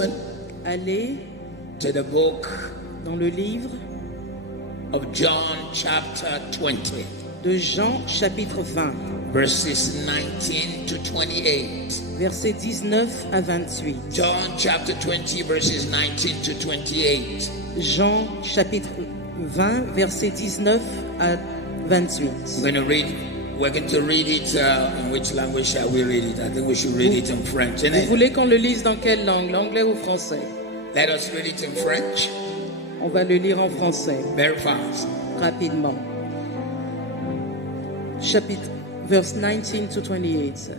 open Allez to the book dans le livre of John chapter 20, de Jean chapitre 20, verses 19 to 28. versets 19 à 28. John chapter 20, verses 19 to 28. Jean chapitre 20, versets 19 à 28. We're going to read it. In which language shall we read it? I think we should read it in French. Vous voulez qu'on le lise dans quelle langue? L'anglais ou français? Let us read it in French. On va le lire en français. Very fast. Rapidement. Chapitre, verse 19 to 28.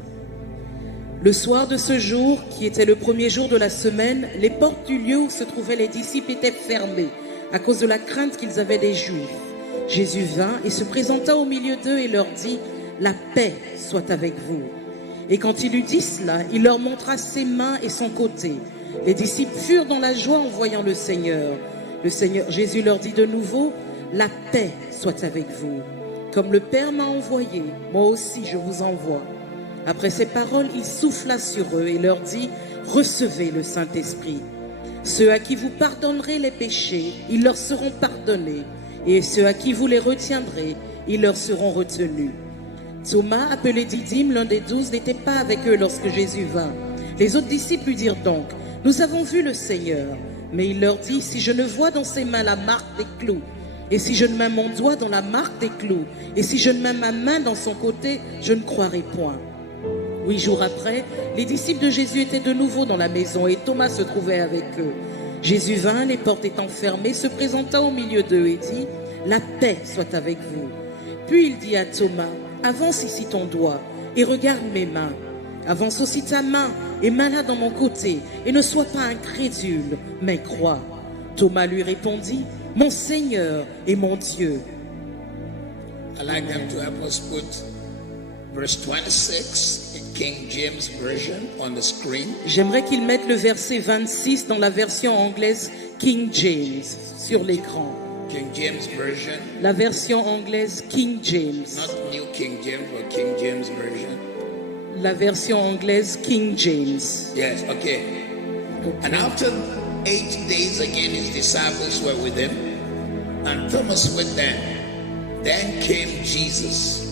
Le soir de ce jour, qui était le premier jour de la semaine, les portes du lieu où se trouvaient les disciples étaient fermées à cause de la crainte qu'ils avaient des Juifs. Jésus vint et se présenta au milieu d'eux et leur dit « La paix soit avec vous ». Et quand il eut dit cela, il leur montra ses mains et son côté. Les disciples furent dans la joie en voyant le Seigneur. Jésus leur dit de nouveau « La paix soit avec vous. Comme le Père m'a envoyé, moi aussi je vous envoie. » Après ces paroles, il souffla sur eux et leur dit « Recevez le Saint-Esprit. Ceux à qui vous pardonnerez les péchés, ils leur seront pardonnés. Et ceux à qui vous les retiendrez, ils leur seront retenus. » Thomas, appelé Didyme, l'un des 12, n'était pas avec eux lorsque Jésus vint. Les autres disciples lui dirent donc « Nous avons vu le Seigneur. » Mais il leur dit « Si je ne vois dans ses mains la marque des clous, et si je ne mets mon doigt dans la marque des clous, et si je ne mets ma main dans son côté, je ne croirai point. » 8 jours après, les disciples de Jésus étaient de nouveau dans la maison et Thomas se trouvait avec eux. Jésus vint, les portes étant fermées, se présenta au milieu d'eux et dit « La paix soit avec vous. » Puis il dit à Thomas « Avance ici ton doigt et regarde mes mains. Avance aussi ta main et mets-la dans mon côté et ne sois pas incrédule, mais crois. » Thomas lui répondit « Mon Seigneur et mon Dieu. » I'd like them to help us put verse 26 in King James Version on the screen. J'aimerais qu'ils mettent le verset 26 dans la version anglaise King James sur l'écran. King James Version. La version anglaise King James. Not New King James, but King James Version. La version anglaise King James. Yes, okay. And after 8 days again, his disciples were with him, and Thomas with them. Then came Jesus.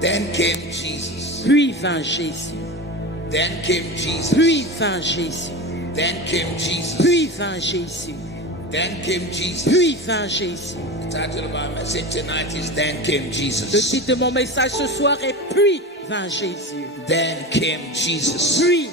Then came Jesus. Puis vint Jésus. Then came Jesus. Puis vint Jésus. Then came Jesus. Puis vint Jésus. Then came Jesus. Puis vint Jésus. The title of our message tonight is Then Came Le Jesus. titre de mon message ce soir est Puis vint Jésus. Then came Jesus. Puis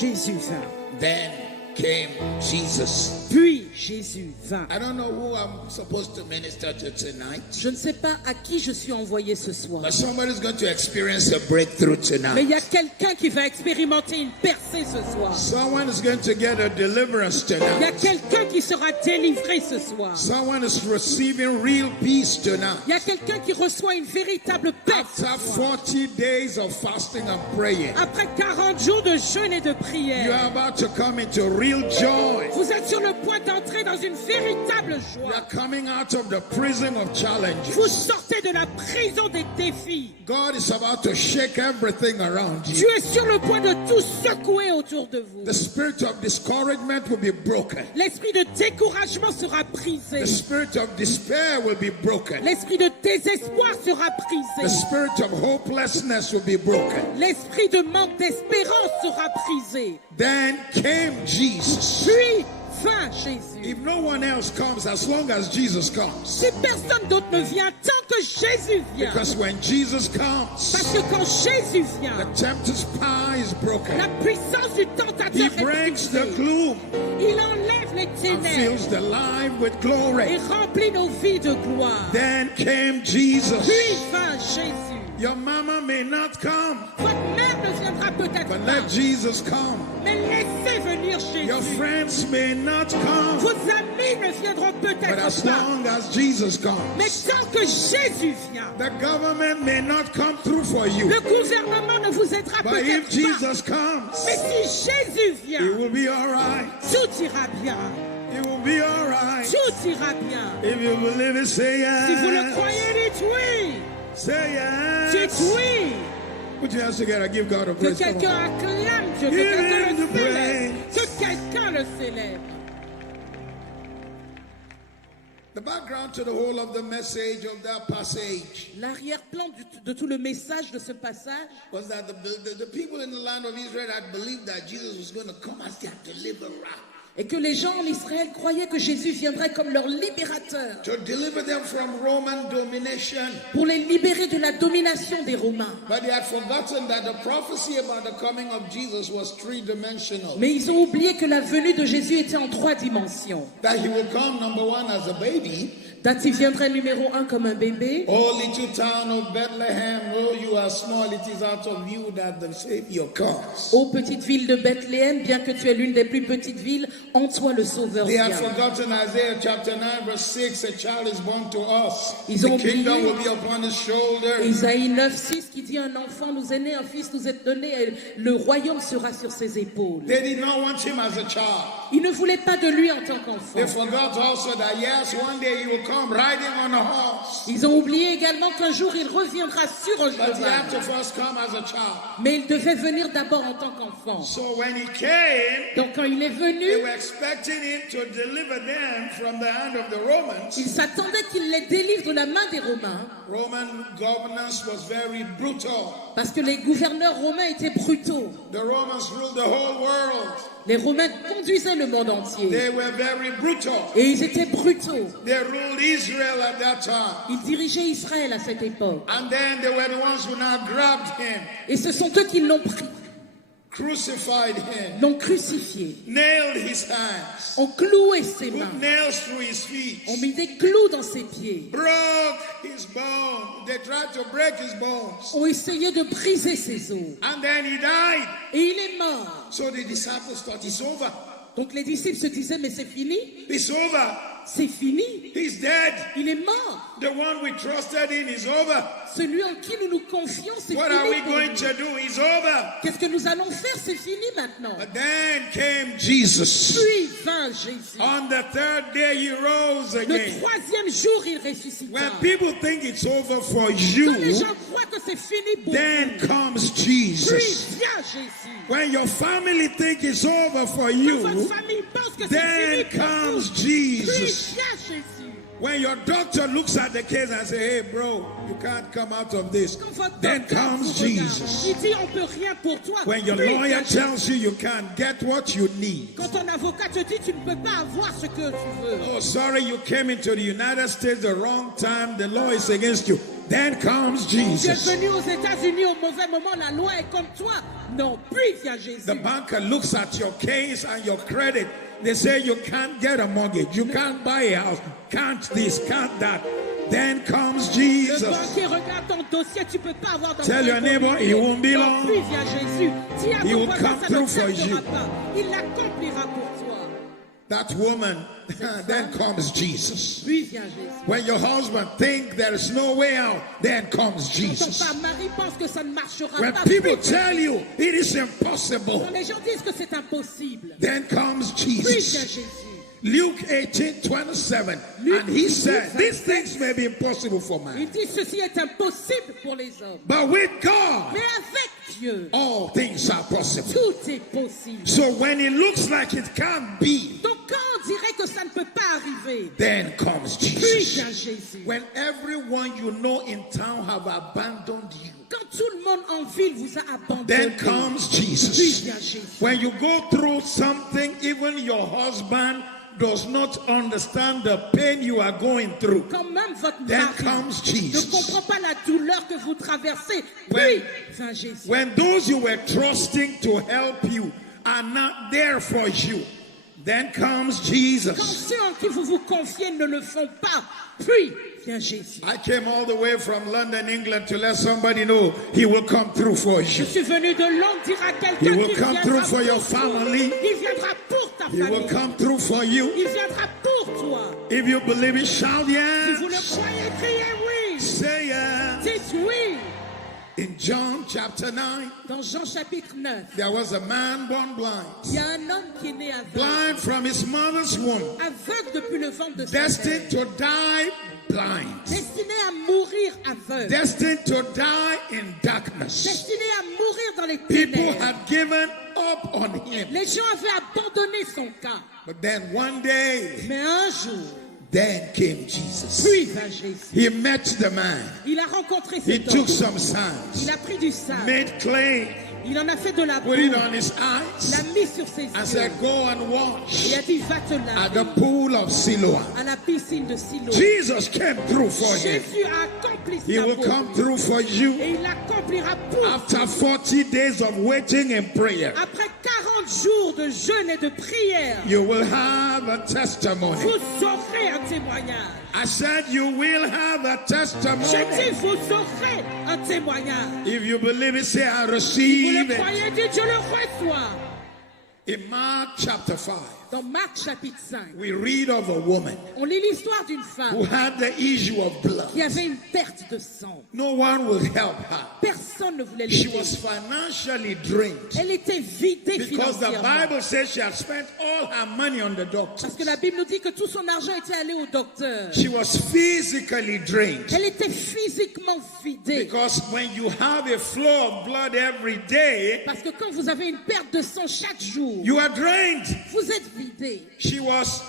Jésus vint. Then came Jesus. Puis Jésus vint. I don't know who I'm supposed to minister to tonight, Je ne sais pas à qui je suis envoyé ce soir. but somebody's going to experience a breakthrough Mais il y a tonight. quelqu'un qui va expérimenter une percée ce soir. Someone is going to get a deliverance Il y a tonight. quelqu'un qui sera délivré ce soir. Someone is receiving real peace tonight. Il y a quelqu'un qui reçoit une véritable paix. ce After soir. 40 days of fasting and praying, Après 40 jours de jeûne et de you prière, are about to come into real joy. vous êtes sur le point d'entrer dans une véritable You joie. are coming out of the prison of Vous challenges. sortez de la prison des défis. God is about to shake everything around Dieu you. est sur le point de tout secouer autour de vous. The spirit of discouragement will be broken. L'esprit de découragement sera brisé. The spirit of despair will be broken. L'esprit de désespoir sera The brisé. spirit of hopelessness will be broken. L'esprit de manque d'espérance sera brisé. Then came Jesus. Puis vint Jésus. If no one else comes, as long as Jesus comes. Si personne d'autre ne vient, tant que Jésus vient. Because when Jesus Parce comes, que quand Jésus the vient, tempter's power is la broken. puissance du He tentateur est breaks the brisée. gloom Il enlève les and ténèbres fills the life with et glory. remplit nos vies de gloire. Then came Jesus. Puis vint Jésus. Your mama may not come, Votre mère ne viendra peut-être but pas, let Jesus come. mais laissez venir Your Jésus. friends may not come, Vos amis ne viendront but peut-être as pas, long as Jesus mais comes, tant que Jésus vient, the government may not come through for you, le gouvernement ne vous aidera but peut-être if pas. Jesus comes, Mais si Jésus it vient, will be all right. tout ira bien. It will be all right. Tout ira bien. If you believe it, say Si vous le yes. croyez, dites oui. Say Dites yes. oui. Put your hands together. Give God a Que praise. Come quelqu'un on. acclame Dieu, que Give quelqu'un him le the célèbre, praise. que quelqu'un le le célèbre. The background to the whole of the message of that passage L'arrière-plan de tout le message de ce passage, was that the people in the land of Israel had believed that Jesus was going to come as their deliverer. et que les gens en Israël croyaient que Jésus viendrait comme leur libérateur To deliver them from Roman domination. pour les libérer de la domination des Romains. But they had forgotten that the prophecy about the coming of Jesus was three-dimensional. Mais ils ont oublié que la venue de Jésus était en 3 dimensions. That he would come, number one, as a baby. Il viendrait numéro 1 comme un bébé. Oh, little town of Bethlehem, though you are small, it is out of you that the Savior comes. Ô petite ville de Bethléem, bien que tu es l'une des plus petites villes, en toi le Sauveur They had vient. forgotten Isaiah chapter 9 verse 6, a child is born to us. Ils The ont kingdom oublié will be upon his shoulder. Isaïe 9:6 qui dit un enfant nous est né, un fils nous est donné, et le royaume sera sur ses épaules. They did not want him as a child. Ils ne voulaient pas de lui en tant They qu'enfant. forgot also that yes, one day he will come riding on a horse. Ils ont oublié également qu'un jour il reviendra sur un But he had to cheval. first come as a child. Mais il devait venir d'abord en tant qu'enfant. So when he came, Donc quand il est they venu, were expecting him to deliver them from the hand of the Romans. ils s'attendaient qu'il les délivre de la main des Romains, Roman governance was very brutal. parce que les gouverneurs romains étaient brutaux. The Romans ruled the whole world. Les Romains conduisaient le monde entier. They were very brutal. Et ils étaient brutaux. They ruled Israel at that time. Ils dirigeaient Israël à cette époque. And then they were the ones who now grabbed him, Et ce sont eux qui l'ont pris, crucified him, l'ont crucifié, nailed his hands, ont cloué ses mains, put nails through his feet, ont mis des clous dans ses pieds, broke his bone. They tried to break his bones. ont essayé de briser ses os. And then he died. Et il est mort. So the disciples thought it's over. Donc les disciples se disaient, mais c'est fini, It's over. c'est fini, He's dead. il est mort. The one we trusted in is over. Celui en qui nous nous confions, c'est What are we fini pour going nous. to do? It's over. Qu'est-ce que nous allons faire? C'est fini maintenant. But then came Jesus. Puis vint Jésus. On the third day he rose Le again. 3e jour, il ressuscita. When people think it's over for Quand les you, gens croient que c'est fini pour then vous, comes puis Jesus. vient Jésus. When your family think it's over for Quand you, votre famille pense que c'est then fini pour comes vous, puis Jesus. vient Jésus. When your doctor looks at the case and say, hey bro, you can't come out of this, Quand votre then docteur comes vous regarde, Jesus. il dit on peut rien pour toi. When your Puis lawyer vient Jésus. tells you you can't get what you need. Quand ton avocat te dit tu ne peux pas avoir ce que tu veux. Oh, sorry, you came into the United States the wrong time. The law is against you. Then comes Tu es Jesus. venu aux États-Unis au mauvais moment, la loi est comme toi. Non, puis vient Jésus. The banker looks at your case and your credit. They say you can't get a mortgage. You can't buy a house. Can't this, can't that. Then comes Le Jesus. banquier regarde ton dossier, tu peux pas avoir Tell your neighbor, it won't be long. Puis vient Jésus. Dis à He ton will voisin, come ça ne through for t'arrivera you. pas. Il l'accomplira pour toi. That woman, then comes Jesus. Puis vient Jésus. When your husband think there is no way out, then comes Quand ton Jesus. mari pense que ça ne marchera When pas, people puis vient tell Jésus. you it is impossible, Quand les gens disent que c'est impossible, then comes puis vient Jesus. Jésus. Luke 18:27, Luc and he said, 18:27. these things may be impossible for man, Il dit ceci est impossible pour les hommes. but with God, Mais avec Dieu, all things are possible. tout est possible. So when it looks like it can't be, Donc quand on dirait que ça ne peut pas arriver, then comes puis Jesus. vient Jésus. When everyone you know in town have abandoned you, Quand tout le monde en ville vous a abandonné, then comes puis Jesus. vient Jésus. When you go through something, even your husband does not understand the pain you are going through, Quand même votre then mari comes ne Jesus. comprend pas la douleur que vous traversez, When- puis vient Jésus. When those you were trusting to help you are not there for you, then comes Quand Jesus. ceux en qui vous vous confiez ne le font pas, puis vient Jésus. I came all the way from London, England to let somebody know he will come through for Je you. suis venu de Londres dire à He quelqu'un will qu'il come viendra through for your pour toi. family. Il viendra pour ta He will famille. come through for you. Il viendra pour toi. If you believe it, shout Si yes. vous le croyez, criez oui. Say yes. Dites oui. In John chapter 9, Dans Jean chapitre 9, there was a man born blind. il y a un homme qui est né aveugle. Blind from his mother's womb. Aveugle depuis le ventre de sa mère. Destined to die blind, destinée à mourir aveugle, destined to die in darkness. destinée à mourir dans les People ténèbres. had given up on him. Les gens avaient abandonné son cas. But then one day, Mais un jour, then came Jesus. puis vint Jésus. He met the man. Il a rencontré He cet took homme. some sands, Il a pris du sable. made clay, Il en a fait de la boue. put it on his Il l'a eyes, mis sur ses and yeux. said, "Go and Il wash a dit, va te at the laver pool of Siloam." à la piscine de Siloé. Jesus came through for him. Jésus a accompli He sa will volonté. come through for you Et il l'accomplira pour after 40 days of waiting and prayer. Après 40 jours de jeûne et de prière, You will have a testimony. vous aurez un témoignage. I said you will have a J'ai testimony. dit, vous aurez un témoignage. If you believe it, say, "I Vous receive le it." croyez, dites, je le reçois. In Mark chapter 5, Dans Marc chapitre 5, we read of a woman on lit l'histoire d'une who femme had the issue of blood. qui avait une perte de sang. No one will help her. Personne ne voulait She l'aider. was financially drained Elle était vidée because the financièrement. Bible says she had spent all her money on the doctor. Parce que la Bible nous dit que tout son argent était allé au docteur. She was physically drained Elle était physiquement vidée. because when you have a flow of blood every day, Parce que quand vous avez une perte de sang chaque jour, you are drained. vous êtes vidé. She was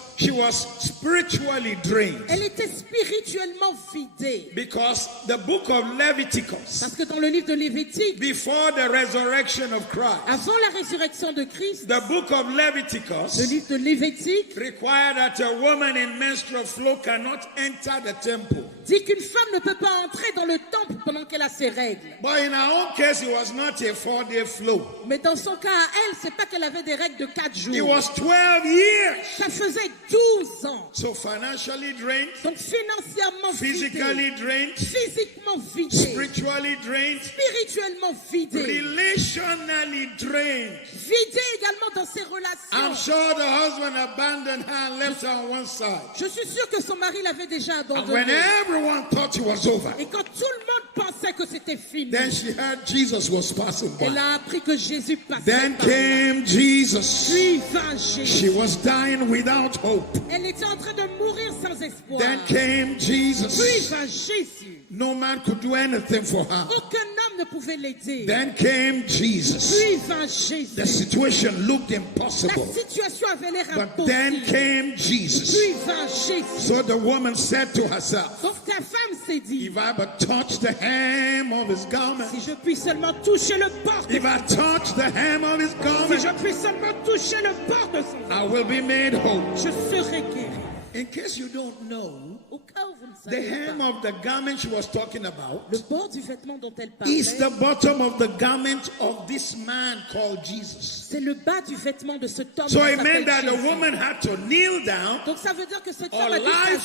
spiritually drained Elle était spirituellement vidée. because the book of Leviticus, Parce que dans le livre de Lévitique, before the resurrection of Christ, avant la résurrection de Christ, the book of le Leviticus livre de Lévitique required that a woman in menstrual flow cannot enter the temple. dit qu'une femme ne peut pas entrer dans le temple pendant qu'elle a ses règles. But in her own case, it was not a 4-day flow. Mais dans son cas à elle, c'est pas qu'elle avait des règles de 4 It jours. was 12 years. Ça faisait 12 ans. So financially drained, Donc financièrement vidée, physically drained, physiquement vidée, spiritually drained, spirituellement vidée, relationally drained. vidée également dans ses I'm relations. sure the husband abandoned her and left her on one side. Je suis sûre que son mari l'avait déjà And when abandonnée. everyone thought it was over, Et quand tout le monde pensait que c'était fini, then she heard Jesus was passing elle by. a appris que Jésus passait Then par là. came Jesus. Puis vint Jésus. She was dying without hope. Elle était en train de mourir sans espoir. Then came Puis Jesus. vint Jésus. No man could do anything for her. Aucun homme ne pouvait l'aider. Then came Jesus. Puis vint The Jésus. situation looked La impossible. situation avait l'air But then impossible. came Jesus. Puis vint Jésus. So the woman said to herself, Donc ta femme s'est dit, if I but touch the hem of his garment, si je puis seulement toucher le bord de if I touch the hem of his si garment, je puis seulement toucher le bord de son I will be made whole. je serai guéri. In case you don't know, Au cas où vous ne the savez hem pas, of the garment she was talking about le bord du vêtement dont elle parlait, is the bottom of the garment of this man called Jesus. c'est le bas du vêtement de cet homme. So qui it s'appelle meant that the Jésus. woman had to kneel down Donc ça veut dire que cette or femme a dû lie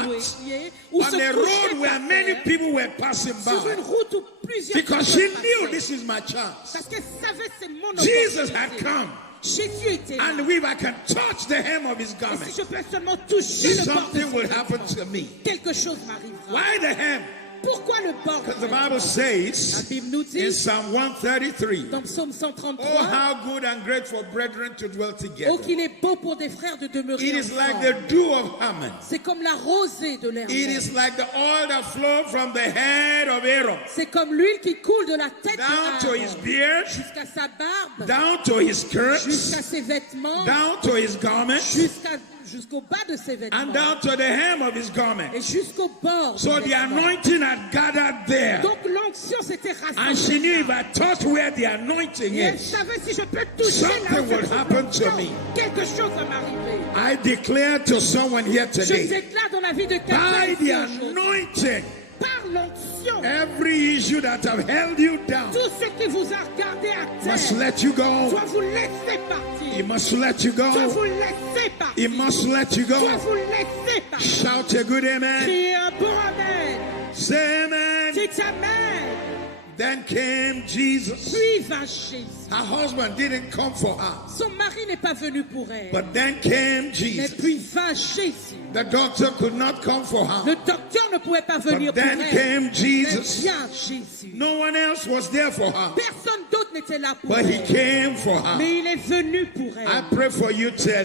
s'agenouiller ou on se the coucher road where par many terre people were passing sur une by route où plusieurs because she personnes knew passaient. this is my chance. Parce qu'elle savait c'est mon Jesus opportunité. had come, Jésus était là. and if I can touch the hem of his Et garment, si je peux seulement toucher le bord de something son will happen vêtement, to me. quelque chose m'arrivera. Why the hem? Pourquoi le bord? Because the Bible La says Bible nous in dit Psalm 133, dans Psaume oh, 133, how good and great for brethren to dwell oh together. qu'il est beau pour des frères de demeurer It is like ensemble. the dew of Haman. C'est comme la rosée de l'herbe. It is like the oil that flowed from the head of Aaron C'est comme l'huile qui coule de la tête down to his d'Aaron beard, jusqu'à sa barbe, down to his skirts, jusqu'à ses vêtements, down to his garment, jusqu'au bas de ses vêtements and down to the hem of his garment. et jusqu'au bord. So des the vêtements. anointing had gathered there. Donc l'onction s'était And she rassemblée. knew if I touch where the anointing Et elle is, savait si je peux toucher something là où will se happen trouve to l'onction, me. quelque chose va m'arriver. I declare to someone here Je today, déclare dans la vie de by quelqu'un the ici aujourd'hui, anointing, par l'onction, every issue that have held you down tout ce qui vous a regardé à must terre let you go. doit vous laisser He partir. must let you Doit go. vous laisser partir. He must let you Doit go. vous laisser partir. Shout a good amen. Criez un bon amen. Say amen. Dites amen. Then came Jesus. Puis vint Jésus. Her husband didn't come for her. Son mari n'est pas venu pour elle. But then came Mais Jesus. puis vint Jésus. The doctor could not come for her. Le docteur ne pouvait pas venir But pour then elle. came Mais Jesus. vient Jésus. No one else was there for her. Personne d'autre n'était était là pour but he elle. came for her. Mais il est venu pour I elle. pray for you Je today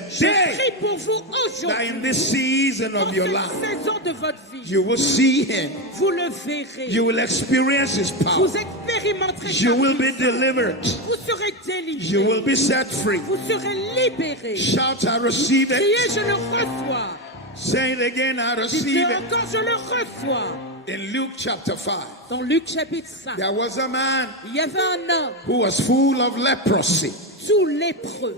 prie pour vous that in aujourd'hui. this season Dans of your cette life, saison de votre vie, you will see him. vous le verrez. You will experience his power. Vous expérimenterez sa You will be puissance. delivered. Vous serez You will délivrés. be set free. Vous serez libérés. Shout, I receive Criez, it. je le reçois. Say it again, I receive Dites-le it. encore, je le reçois. In Luke chapter 5, Dans Luc chapitre 5, there was a man il y avait un homme who was full of leprosy. tout lépreux.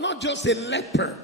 Not just a leper,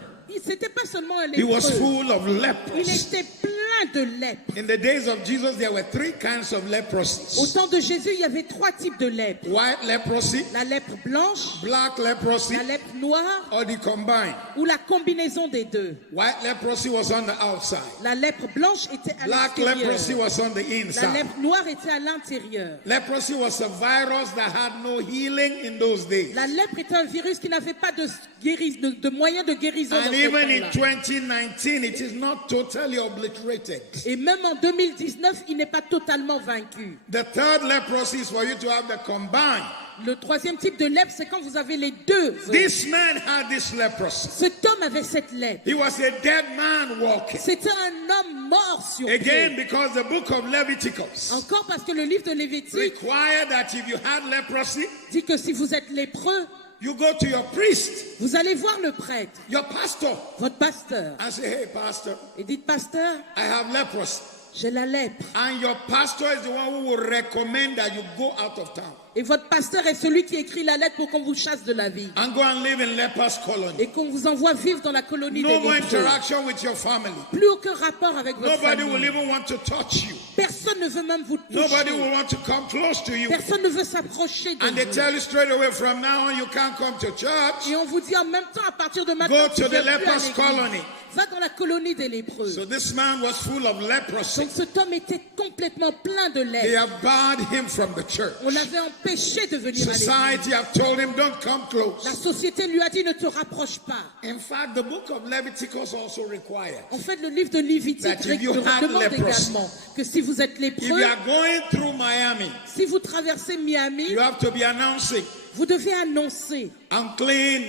C'était pas seulement un he was lépreux. full of Il lepers. était plein de lèpre. In the days of Jesus, there were three kinds of Au leprosies: temps de Jésus, il y avait 3 types de lèpre. white leprosy, La lèpre blanche, black leprosy, la lèpre noire or the combined. ou la combinaison des deux. White leprosy was on the outside, La lèpre blanche était à black l'extérieur. leprosy was on the La inside. lèpre noire était à l'intérieur. Leprosy was a virus that had no healing in those days. La lèpre était un virus qui n'avait pas de moyen de guérison. And dans ce even in temps-là. 2019, it is not totally obliterated. Et même en 2019, il n'est pas totalement vaincu. The third leprosy is for you to have the combined. Le troisième type de lèpre, c'est quand vous avez les deux. This man had this leprosy. Cet homme avait cette lèpre. He was a dead man walking. C'était un homme mort sur Again, pied. because the book of Leviticus Encore parce que le livre de Lévitique required that if you had leprosy, dit que si vous êtes lépreux, you go to your priest, vous allez voir le prêtre, your pastor, votre pasteur, and say, hey, pastor, et dites, pasteur, I have leprosy. j'ai la lèpre. And your pastor is the one who will recommend that you go out of town Et votre pasteur est celui qui écrit la lettre pour qu'on vous chasse de la vie. and go and live in lepers colony. Et qu'on vous envoie vivre dans la colonie No des more lépreux. interaction with your family. Plus aucun rapport avec votre Nobody will famille. even want to touch you. Personne ne veut même vous Nobody will toucher. want to come close to you. Personne ne veut s'approcher de And they vous. tell you straight away, from now on, you can't come to church. Et on vous dit en même temps, à partir de maintenant, Go tu to viens the plus à lepers l'église. colony. Va dans la colonie des lépreux. So this man was full of leprosy. Donc cet homme était complètement plein de They lèpre. have barred him from the church. On l'avait empêché de venir à l'église. Society have told him, don't come La close. société lui a dit, ne te rapproche pas. In fact, the book of Leviticus also required En fait, le livre de Lévitique that if you have demande leprosy, également que si vous êtes if lépreux, you are going through Miami, si vous traversez Miami, you have to be announcing vous devez annoncer unclean,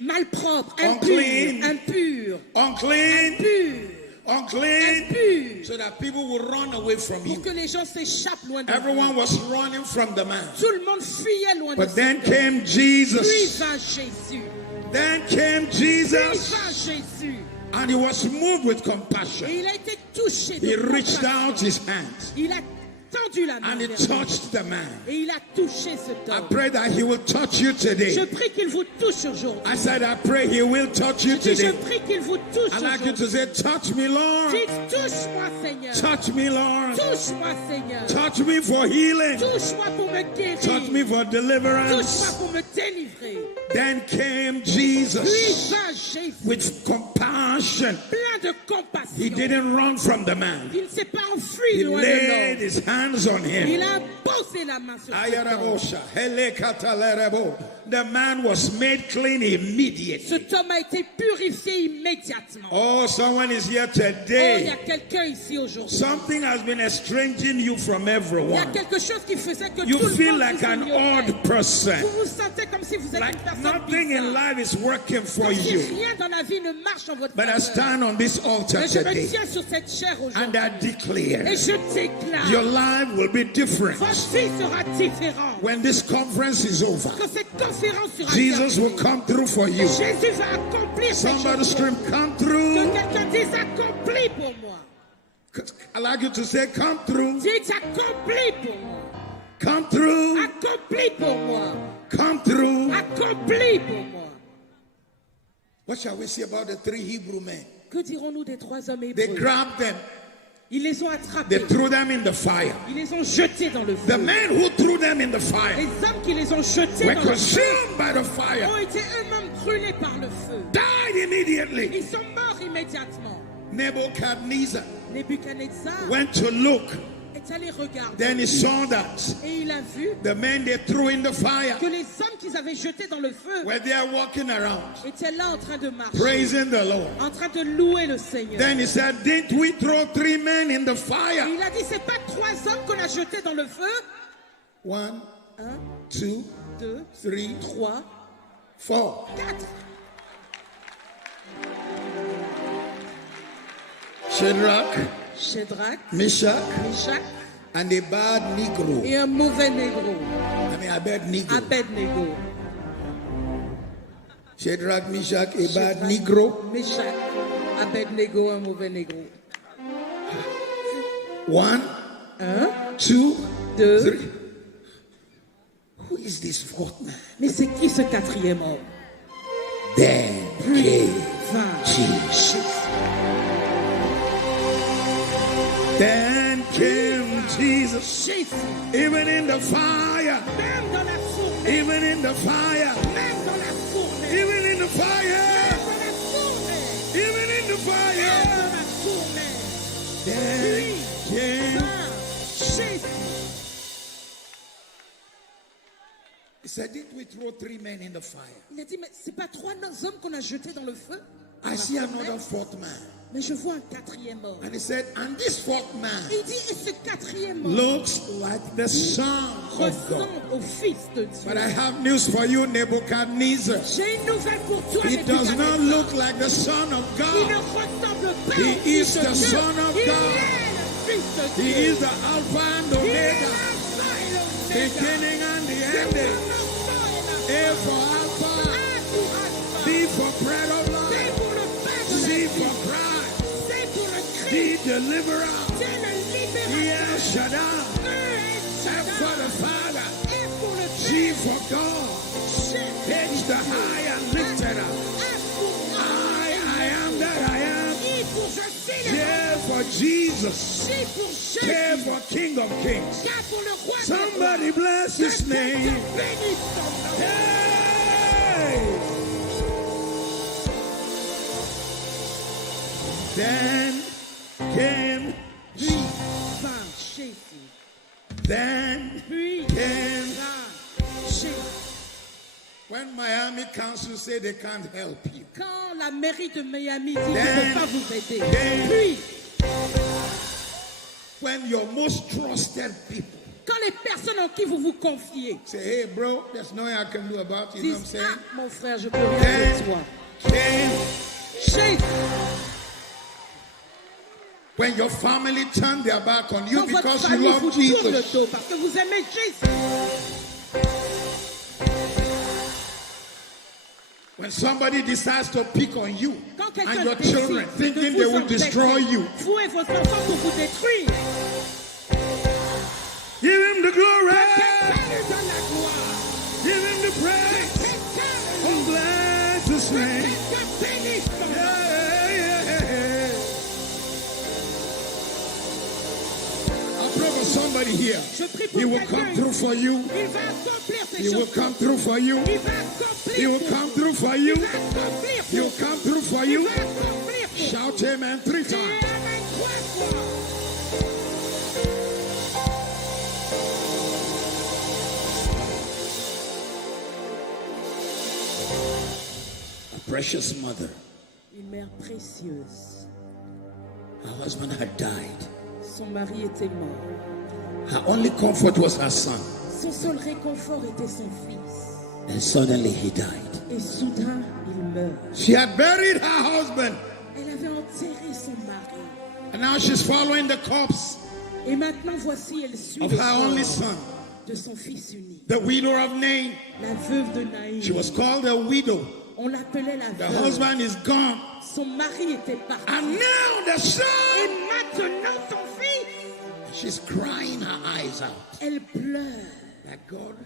malpropre, Unclean. impur, unclean, impur, unclean, impur, so that people will run away from pour you. que les gens s'échappent loin de vous. Everyone was running from the man. Tout le monde fuyait loin de But then cet homme. came Puis Jesus. vint Jésus. Then came Puis Jesus. vint Jésus. And he was moved with compassion. Et il a été touché de He reached compassion. out his hands Il a tendu la main and he vers lui. touched the man. Et il a touché cet I homme. pray that he will touch you Je today. prie qu'il vous touche aujourd'hui. I said, I pray he will touch you Je today. prie qu'il vous touche I'd like you to aujourd'hui. say, touch me, Lord. Dites, touche-moi, Seigneur. Touch me, Lord. Touche-moi, Seigneur. Touch me for healing. Touche-moi pour me guérir. Touch me for Touche-moi deliverance. pour me délivrer. Then came Puis Jesus vint Jésus, with compassion. plein de He compassion. didn't run from the man. Il ne s'est pas enfui He loin de laid l'homme. his hands on him. Il a posé la main sur cet homme. Ayarabosha, helekatalerebo. The man was made clean immediately. Cet homme a été purifié immédiatement. Oh, someone is here Oh, il y today. a quelqu'un ici aujourd'hui. Something has been estranging you from Il y a everyone. quelque chose qui faisait que You tout le feel monde like vous an ignorait. odd person. Vous vous sentez comme si vous êtes Like une personne nothing in bizarre. life is working for Comme si you. rien dans la vie ne marche en votre But I faveur. stand on this altar Mais je me today tiens sur cette chair and aujourd'hui. I Et declare je déclare, your life will be different votre vie sera différente. when this conference is over. Quand cette conférence sera Jesus will terminée, come through for you. Jésus va accomplir ces Somebody choses. scream, come Que through. quelqu'un dise accompli pour moi. I like you to say, come through, Dites accompli pour moi. come through, Accompli pour moi. come through. Accompli pour moi. What shall we say about the three Hebrew men? Que dirons-nous des 3 hommes They hébreux? grabbed them, Ils les ont they attrapés. threw them in the fire. Ils les ont jetés dans le The feu. men who threw them in the fire Les hommes qui les ont jetés were dans le feu consumed by the fire, ont été eux-mêmes brûlés par le feu. died immediately. Ils sont morts immédiatement. Nebuchadnezzar Nebuchadnezzar went to look, est allé regarder. then he saw that Et il a vu the men they threw in the fire que les hommes qu'ils avaient jetés dans le feu were there walking around, étaient là en train de marcher, praising the Lord. en train de louer le Seigneur. Then he said, didn't we throw 3 men in the Et fire? il a dit, c'est pas 3 hommes qu'on a jetés dans le feu? 1, 1, 2, 2, 3, 3, 4. 4. Shadrach, Meshach, Meshach and Abednego. et un mauvais négro, Abednego. Abednego. Shadrach, Meshach, Shadrach, Abednego. Meshach, Abednego, un mauvais négro. 1, 1, 2, 2. 3. Who is this fourth man? Mais c'est qui ce quatrième homme? Then Puis came vint Jesus. Then came Jesus. Jésus. Even in the fire. Même dans la fournaise. Even in the fire. Même dans la fournaise. Even in the fire. Dans la fournaise. Even in the fire. Dans la fournaise. Then came. Jésus. He said, didn't we throw 3 men in the fire? Il a dit, mais c'est pas 3 hommes qu'on a jetés dans le feu? Dans I la see fournaise? another fourth man. Mais je vois un quatrième homme. And he said, and this fourth man Il dit, et ce quatrième homme looks like the Son of God. ressemble au Fils de Dieu. But I have news for you, Nebuchadnezzar. J'ai une nouvelle pour toi, He does not Nebuchadnezzar. look like the Son of Il ne God. ressemble pas He au Fils is de the Dieu. Son of Il God. est le Fils de He Dieu. is the Alpha and Il est Omega, l'Alpha et l'Oméga. beginning and the ending. A for Alpha, B for bread of life, C'est pour le pain de C la vie. for Christ, C'est pour le D Christ. deliverer, C'est le E libérateur. El Shaddai, F for the Father, Et pour le G Père. for God, H the high and lifted up, I am that I am, I pour je suis J le for Jesus, J pour K Jésus. for King of Kings. K pour le roi. Somebody bless his name. Bénis son nom. Hey! Then came Puis vint Jésus. Then Puis came. vint Jésus. When Miami Council say they can't help you, Quand la mairie de Miami dit qu'il ne Then peut pas vous aider. came. Puis, when your most trusted people quand les personnes en qui vous vous confiez say, "Hey, bro, there's nothing I can do about it," you know what I'm disent, saying? ah, mon frère, je peux rien faire Then toi. came. Jésus, When your family turn their back on you quand votre because you famille vous love tourne le Jesus. dos parce que vous aimez Jésus. When somebody decides to pick on you Quand and quelqu'un your décide children, de thinking vous they will embêter, destroy you, vous et vos enfants pour vous détruire. give him the glory, Quelqu'un lui donne la gloire. give him the praise. Quelqu'un I'm glad to say, bénisse son nom. yeah. I pray for somebody here. Je prie pour He will quelqu'un. come through for you. Il va accomplir ces He will choses. come through for you. Il va accomplir. He will pour come vous. through for you. Il va accomplir. He will come through for Il you. va accomplir. pour Shout vous. amen 3 Dis times. amen 3 fois. A precious mother. Une mère précieuse. Her husband had died. Son mari était mort. Her only comfort was her son. Son seul réconfort était son fils. And suddenly he died. Et soudain, il meurt. She had buried her husband. Elle avait enterré son mari. And now she's following the corpse Et maintenant, voici, elle suit of le her only corps son, de son fils unique. the widow of Nain. La veuve de Naïm. She was called a widow. On l'appelait la The veuve. husband is gone. Son mari était parti. And now the Et son, maintenant, son fils, she's crying her eyes out. elle pleure. Like, God,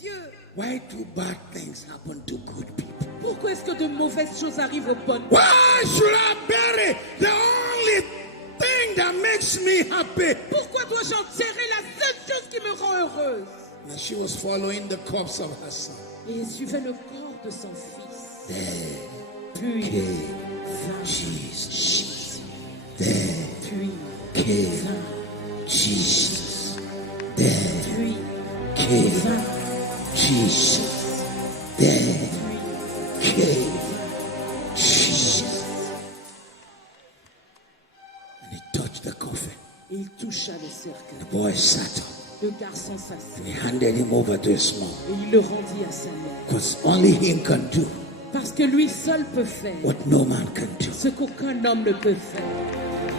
Dieu, why do bad things happen to good people? pourquoi est-ce que de mauvaises choses arrivent aux bonnes? Why should I bury the only thing that makes me happy? Pourquoi dois-je enterrer la seule chose qui me rend heureuse? And she was following the corpse of her son. Et elle suivait le corps de son fils. Puis, Came vint Jesus. There Puis, came vint Jesus. There Puis, came vint Jesus. There Puis, came Jesus. And he touched the coffin. et il toucha le cercueil. The boy sat up. Le garçon and s'assit he handed him over to his mom. et il le rendit à sa mère. Because only him can do Parce que lui seul peut faire what no man can do. ce qu'aucun homme ne peut faire.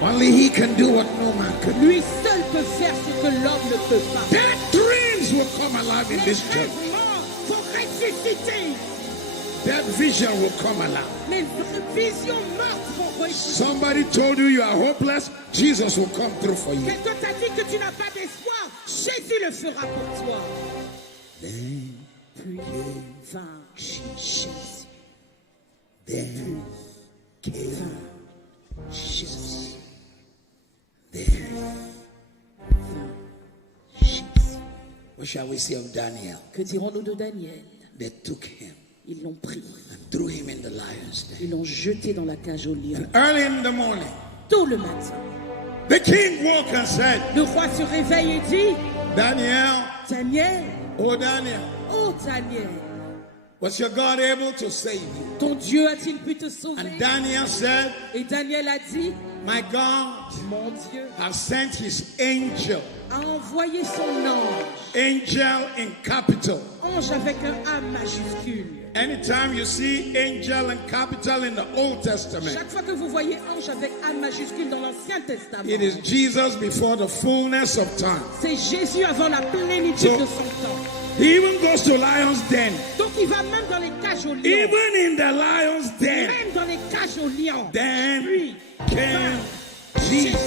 Only he can do what no man can do. Lui seul peut faire ce que l'homme ne peut pas. Dead dreams will come alive in Les this rêves church. morts vont ressusciter. That vision will come alive. Les visions mortes vont ressusciter. Somebody told you you are hopeless, Jesus will come through for you. Quelqu'un t'a dit que tu n'as pas d'espoir. Jésus le fera pour toi. Then Puis vint Jésus. Then came Vint Jesus. Then Jésus. what shall we say of Daniel? Que dirons-nous de Daniel? They took him Ils l'ont pris. and threw him in the lion's den. Ils l'ont jeté dans la cage aux lions. And early in the morning, Tôt le matin, the king woke and said, le roi se réveille et dit, Daniel, Daniel, oh Daniel, oh Daniel, was your God able to save you? ton Dieu a-t-il pu te sauver? And Daniel said, Et Daniel a dit, my God mon Dieu has sent his angel, a envoyé son ange, angel in capital. ange avec un A majuscule. Anytime you see angel in capital in the Old Testament, Chaque fois que vous voyez ange avec A majuscule dans l'Ancien Testament, it is Jesus before the fullness of time. c'est Jésus avant la plénitude So- de son temps. He even goes to lion's den. Donc il va même dans les cages aux lions. Even in the lion's den, Même dans les cages aux lions. then Puis, came Jesus.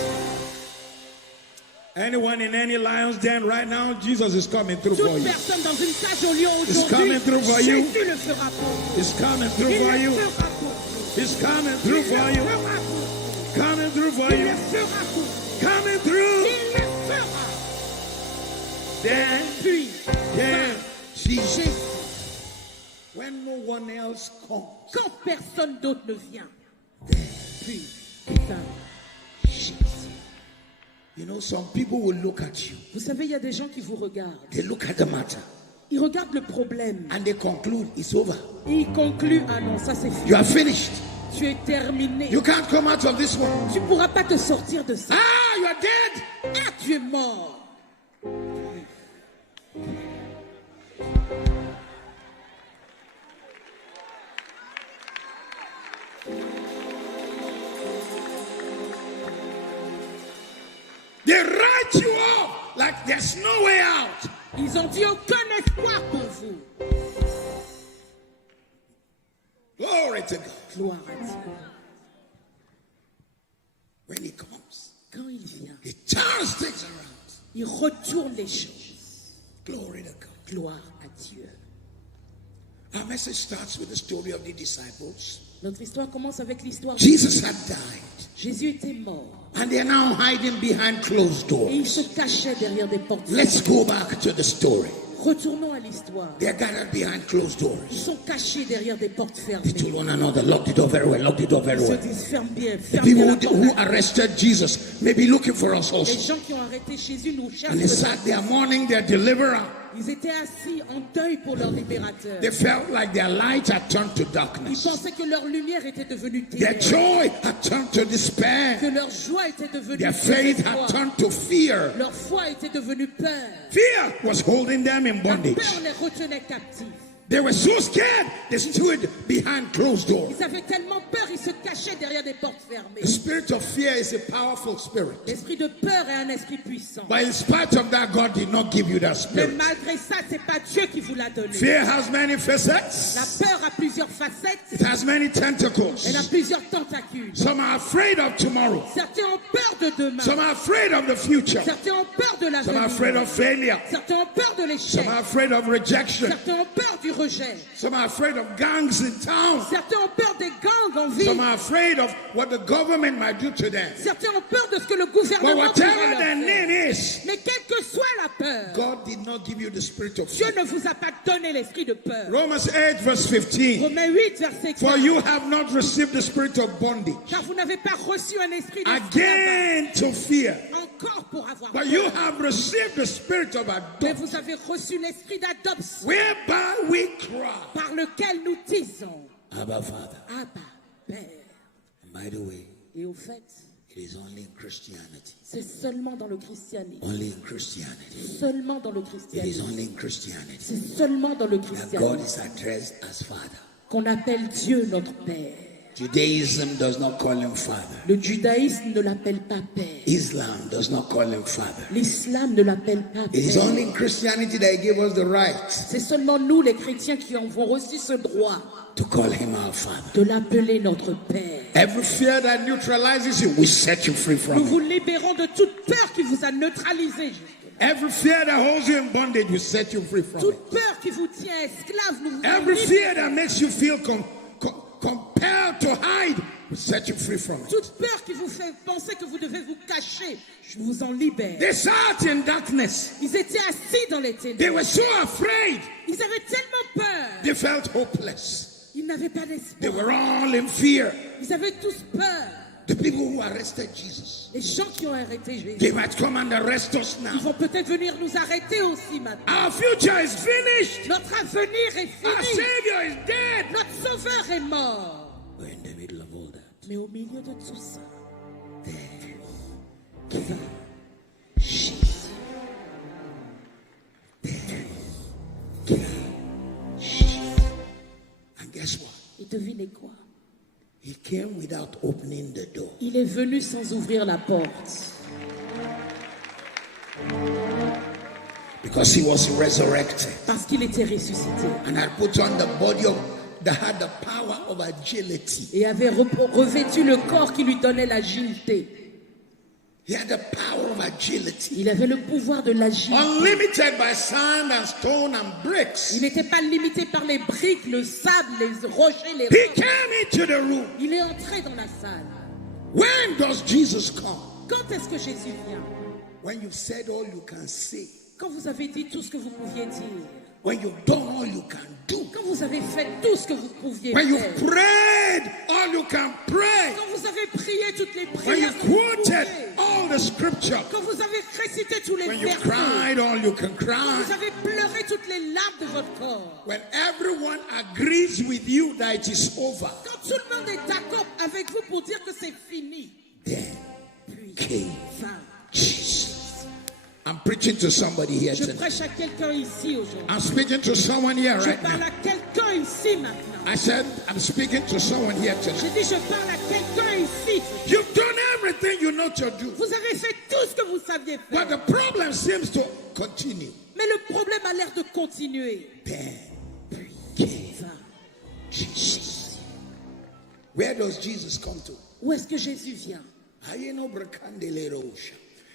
Anyone in any lion's den right now, Jesus is coming through for toute you. personne dans une cage aux lions It's aujourd'hui, coming through for you. Jésus le fera pour vous. He's coming through Il for le you. fera pour vous. He's coming Il through le for you. fera pour vous. Coming through for Il you. le fera pour vous. Coming through. Il le fera. Then Puis, came Jesus. Jésus, When no one else comes, quand personne d'autre ne vient, puis, vint Jésus. you know, some people will look at you. Vous savez, il y a des gens qui vous regardent. They look at the matter Ils regardent le problème and they conclude it's over. et ils concluent, ah non, ça c'est You fini. are finished. Tu es terminé. You can't come out of this one. Tu ne pourras pas te sortir de ça. Ah, you are dead. Ah, tu es mort. They write you off like there's no way out. Ils ont dit aucun espoir pour vous. Glory to God. Gloire à Dieu. When he comes, Quand il vient, he turns things around. il retourne les choses. Glory to God. Gloire à Dieu. Our message starts with the story of the disciples. Notre histoire commence avec l'histoire de Jesus had died, Jésus était mort and they're now hiding behind closed et doors. il se cachait derrière des portes. Let's go back to the story. Retournons à l'histoire. They're gathered behind closed Ils doors. sont cachés derrière des portes They fermées. told one another, lock the door very well, lock the door very Ils se well. disent ferme bien, The ferme bien people la porte. who arrested Jesus may be looking for us Les also. gens qui ont arrêté Jésus nous cherchent. And they sat there mourning their deliverer. Ils étaient assis en deuil pour leur libérateur. They felt like their light had turned to Ils darkness. pensaient que leur lumière était devenue Their ténèbres, joy had turned to despair. que leur joie était devenue Their faith désespoir. had turned to fear. Leur foi était devenue peur. Fear was holding them in La bondage. peur les retenait captifs. They were so scared, they stood behind closed doors. Ils avaient tellement peur, ils se cachaient derrière des portes fermées. The spirit of fear is a powerful spirit. L'esprit de peur est un esprit puissant. But in spite of that, God did not give you that Mais spirit. malgré ça, c'est pas Dieu qui vous l'a donné. Fear has many La facets. peur a plusieurs facettes. It has many Elle a tentacles. plusieurs tentacules. Some are afraid of tomorrow. Certains ont peur de demain. Some are afraid of the future. Certains ont peur de Some are afraid l'avenir. of failure. Certains ont peur de l'échec. Some are afraid of rejection. Certains ont peur du rejet. Some are afraid of gangs in town. Certains ont peur des gangs en ville. Some are afraid of what the government might do to them. Certains ont peur de ce que le But gouvernement pourrait whatever leur their faire. name is, Mais quelle que soit la peur, God did not give you the spirit of Dieu fear. ne vous a pas donné l'esprit de peur. Romans 8 verse 15. Romains 8, verset For 15. you have not received the spirit of bondage Car vous n'avez pas reçu un esprit d'esclavage again to fear, encore pour avoir but you peur. have received the spirit of Mais adoption, vous avez reçu l'esprit d'adoption whereby we cry, par lequel nous disons Abba Father. Abba, Père. And by the way, Et au fait, It is only in Christianity. C'est seulement dans le christianisme. Only in Christianity. Seulement dans le It is christianisme. only in Christianity C'est seulement dans le that God christianisme is addressed as Father. qu'on appelle Dieu notre Père. Judaism does not call him Father. Le judaïsme ne l'appelle pas Père. Islam does not call him Father. L'islam ne l'appelle pas It is Père. only in Christianity that he gave us the right C'est seulement nous, les chrétiens, qui avons reçu ce droit to call him our Father. de l'appeler notre Père. Every fear that neutralizes you, we set you free Nous from vous it. libérons de toute peur qui vous a neutralisé. Every fear that holds you in bondage, we set you free from it. Toute peur qui vous tient esclave, nous vous Every libérons. fear that makes you feel compelled to hide, we set you free from it. Toute peur qui vous fait penser que vous devez vous cacher, je vous en libère. They sat in darkness. Ils étaient assis dans les ténèbres. They were so afraid. Ils avaient tellement peur. They felt hopeless. Ils n'avaient pas They d'espoir. were all in fear. Ils avaient tous peur. The people who arrested Jesus, Les gens qui ont arrêté Jésus, they might come and arrest us ils now. vont peut-être venir nous arrêter aussi maintenant. Our future is finished. Notre avenir est Our fini. Savior is dead. Notre Sauveur est mort. We're in the middle of all that. Mais au milieu de tout ça, There va Jésus. There Jésus. And guess what? et devinez quoi? He came without opening the door. Il est venu sans ouvrir la porte. Because he was resurrected Parce qu'il était ressuscité and had put on the body that had the power of agility. et avait revêtu le corps qui lui donnait l'agilité. He had the power of agility. Il avait le pouvoir de l'agilité. Unlimited by sand and stone and bricks. Il n'était pas limité par les briques, le sable, les rochers, les He rocs. came into the room. Il est entré dans la salle. When does Jesus come? Quand est-ce que Jésus vient? When you've said all you can say. Quand vous avez dit tout ce que vous pouviez dire. When you've done all you can do. Quand vous avez fait tout ce que vous pouviez When you've faire. prayed all you can pray. Quand vous avez prié toutes les When you prières que vous quoted pouviez. all the scripture. Quand vous avez récité tous les When you versets. cried all you can Quand cry. vous avez pleuré toutes les larmes de votre corps. When everyone agrees with you that it is over. Quand tout le monde est d'accord avec vous pour dire que c'est fini. Then Puis, came fin. Jesus. I'm preaching to somebody here Je tonight. prêche à quelqu'un ici aujourd'hui. I'm speaking to someone here Je right parle now. à quelqu'un ici maintenant. I said, I'm speaking to someone here J'ai tonight. dit, je parle à quelqu'un ici. You've done everything you know to do. Vous avez fait tout ce que vous saviez But faire. the problem seems to continue. Mais le problème a l'air de continuer. Then came Fin. Jesus. Where does Jesus come to? Où est-ce que Jésus vient?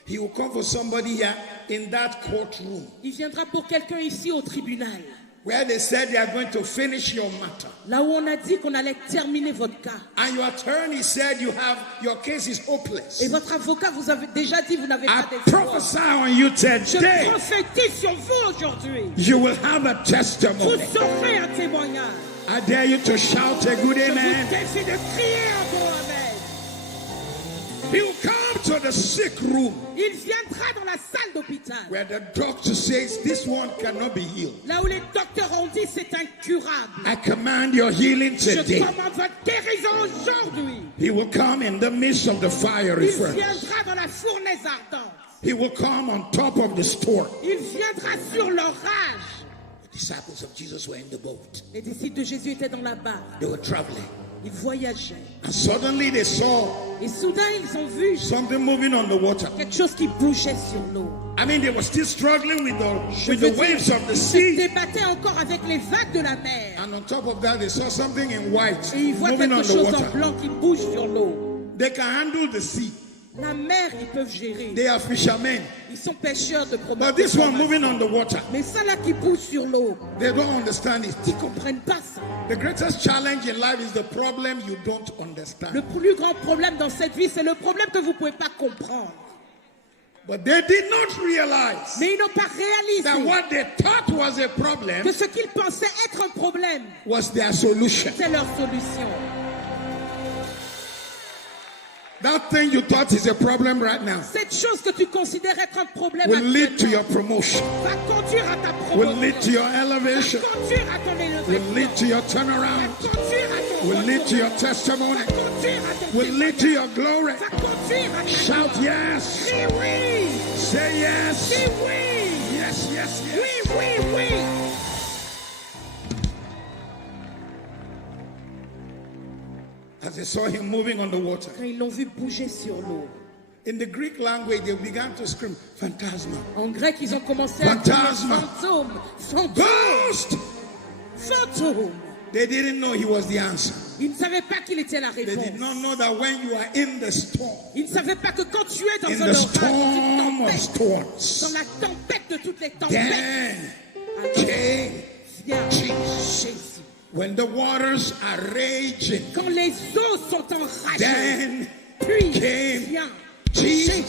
He will come for somebody here in that courtroom Il viendra pour quelqu'un ici au tribunal. where they said they are going to finish your matter. Là où on a dit qu'on allait terminer votre cas. And your attorney said your case is hopeless. Et votre avocat vous avez déjà dit vous n'avez I pas d'espoir. prophesy on you Je today. prophétise sur vous aujourd'hui. You will have a Vous testimony. aurez un témoignage. I dare you to shout a good Je amen. vous défie de crier un bon amen. He will come to the sick room Il viendra dans la salle d'hôpital. where the doctor says this one cannot be healed. Là où les docteurs ont dit c'est incurable. I command your healing Je today. commande votre guérison aujourd'hui. He will come in the midst of the fiery Il furnace. viendra dans la fournaise ardente. He will come on top of the storm. Il viendra sur l'orage. The disciples of Jesus were in the boat. Les disciples de Jésus étaient dans la barque. They were traveling. Ils voyageaient. And suddenly they saw Et soudain, ils ont vu something moving on the water. quelque chose qui bougeait sur l'eau. I mean, they were still struggling with Je the veux dire, waves of the ils se sea. débattaient encore avec les vagues de la mer. And on top of that, they saw something in white Et ils voient moving quelque on the chose en water. blanc qui bouge sur l'eau. They can handle the sea. La mer, ils peuvent gérer. They are fishermen. Ils sont pêcheurs de But promenade. this one moving on the water, Mais ça là qui bouge sur l'eau, they don't understand it. ils comprennent pas ça. The greatest challenge in life is the problem you don't Le understand. plus grand problème dans cette vie, c'est le problème que vous pouvez pas comprendre. But they did not realize Mais ils n'ont pas that réalisé what they thought was a problem que ce qu'ils pensaient être un problème, was their solution. c'est leur solution. That thing you thought is a problem right now Cette chose que tu considères être un problème will lead to actuellement your promotion, va conduire à ta will promotion, lead to your va elevation, conduire à ton will élévation, lead to your va turnaround, conduire à ton will lead to your va testimony, conduire à ton will lead to your glory. va conduire à ta Shout gloire. yes. Dis oui, Say yes. dis oui, Yes, yes, yes. oui, oui, oui. As they saw him moving on the water, Quand ils l'ont vu bouger sur l'eau, in the Greek language, they began to scream, Phantasma. en grec, ils ont commencé à Fantasma. dire fantôme, fantôme, Ghost! fantôme. They didn't know he was the answer. Ils ne savaient pas qu'il était la They réponse. did not know that when you are in the storm, Ils ne savaient pas que quand tu es dans in un the orage, storm of dans storms, la tempête de toutes les tempêtes, then alors came vient Jesus. Jésus. When the waters are raging, Quand les eaux sont enragées, then puis came vient Jesus. Jésus.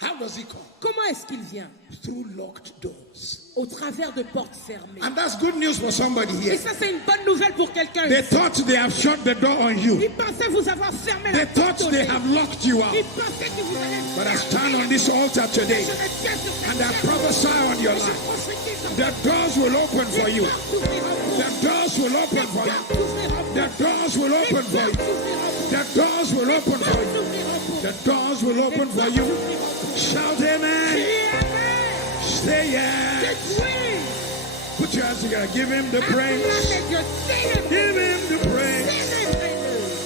How does he come? Comment est-ce qu'il vient? Through locked doors. Au travers de portes fermées. And that's good news for somebody Et here. ça, c'est une bonne nouvelle pour quelqu'un. They thought they have shut the door on you. Ils pensaient vous avoir fermé They la porte. thought they have locked you out. Ils pensaient que vous allez But I stand on this altar today Je me tiens sur cette and I terre. prophesy on your Je life. prophétise en The doors will open for you. The doors will open for you. The doors will open for you. The doors will open for you. The doors will open for you. Shout amen. Say yes. Put your hands together. Give him the praise. Give him the praise.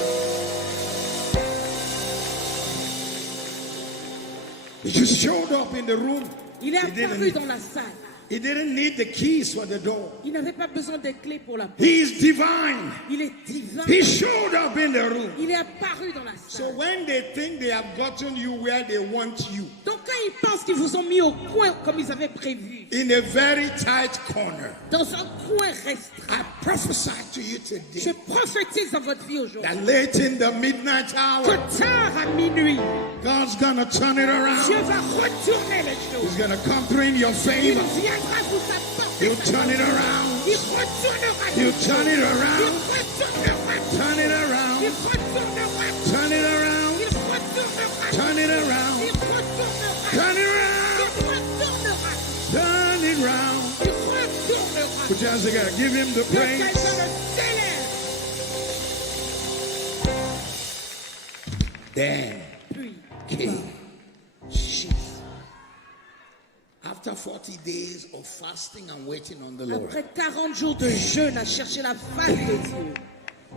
He just showed up in the room. Il est He apparu didn't, dans la salle. he didn't need the keys for the door. Il n'avait pas besoin des clés pour la porte. He is divine. Il est divin. He showed up in the room. Il est apparu dans la So salle. when they think they have gotten you where they want you, Donc quand ils pensent qu'ils vous ont mis au coin comme ils avaient prévu, in a very tight corner, dans un coin restreint, I prophesy to you je today prophétise dans votre vie aujourd'hui that late in the midnight que hour, tard à minuit, God's gonna turn it Dieu around. va retourner les He's choses. gonna come through in your Il favor. viendra vous apporter. He'll turn it around. Il retournera. He'll turn it Il around. retournera. Turn it around. Il retournera. Turn it around. Il retournera. Turn it around. Il retournera. Turn it Il around. retournera. Turn it around. Il retournera. Put your hands together. Give him the Que quelqu'un praise. le célèbre. Then Puis, came Jésus. after 40 days of fasting and waiting on the Lord. Après 40 jours de jeûne à chercher la face de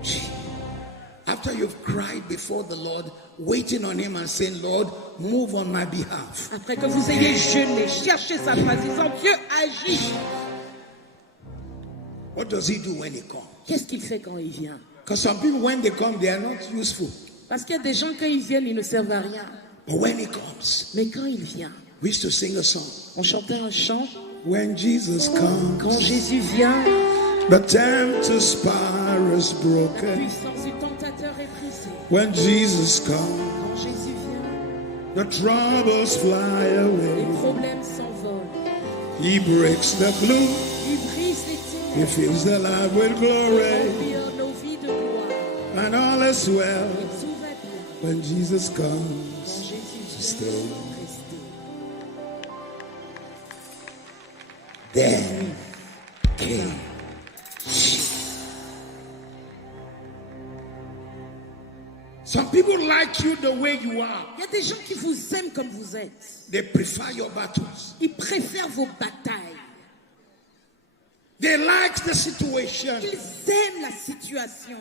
Dieu. After you've cried before the Lord, waiting on him and saying, Lord, move on my behalf. Après que vous ayez jeûné, cherché sa face, disant Dieu agit. What does he do when he comes? Qu'est-ce qu'il fait quand il vient? Because some people, when they come, they are not useful. Parce qu'il y a des gens, quand ils viennent, ils ne servent à rien. But when he comes, Mais quand il vient, we used to sing a song. on chantait un chant. When Jesus comes, Quand Jésus vient, the tempter's power is la broken. puissance du tentateur est brisée. When Jesus comes, Quand Jésus vient, the troubles fly les away. problèmes s'envolent. He breaks the glue. Il brise les He ténèbres. fills the life with Il glory. remplit nos vies de gloire. And all is well. Et tout va bien. When Jesus Quand comes, Jésus stay. vient, restez. Then came Jesus. Some people like you the way you are. Il y a des gens qui vous aiment comme vous êtes. They prefer your battles. Ils préfèrent vos batailles. They like the situation. Ils aiment la situation.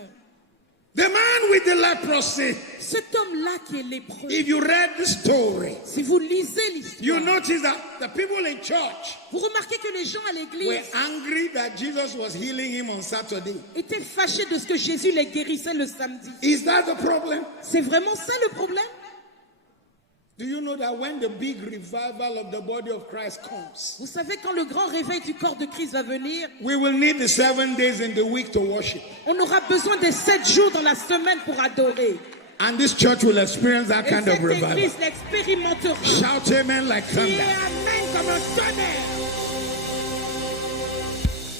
The man with the leprosy, Cet homme-là qui est lépreux, if you read the story, si vous lisez you l'histoire, notice that the people in church vous remarquez que les gens à were l'église angry that Jesus was healing him on Saturday. étaient fâchés de ce que Jésus les guérissait le samedi. Is that the problem? C'est vraiment ça le problème? Do you know that when the big revival of the body of Christ comes, Vous savez, quand le grand réveil du corps de Christ va venir, we will need the 7 days in the week to worship. on aura besoin des 7 jours dans la semaine pour adorer. And this church will experience that Et kind of cette revival. église l'expérimentera. Shout amen like Et thunder. amen comme un tonnerre.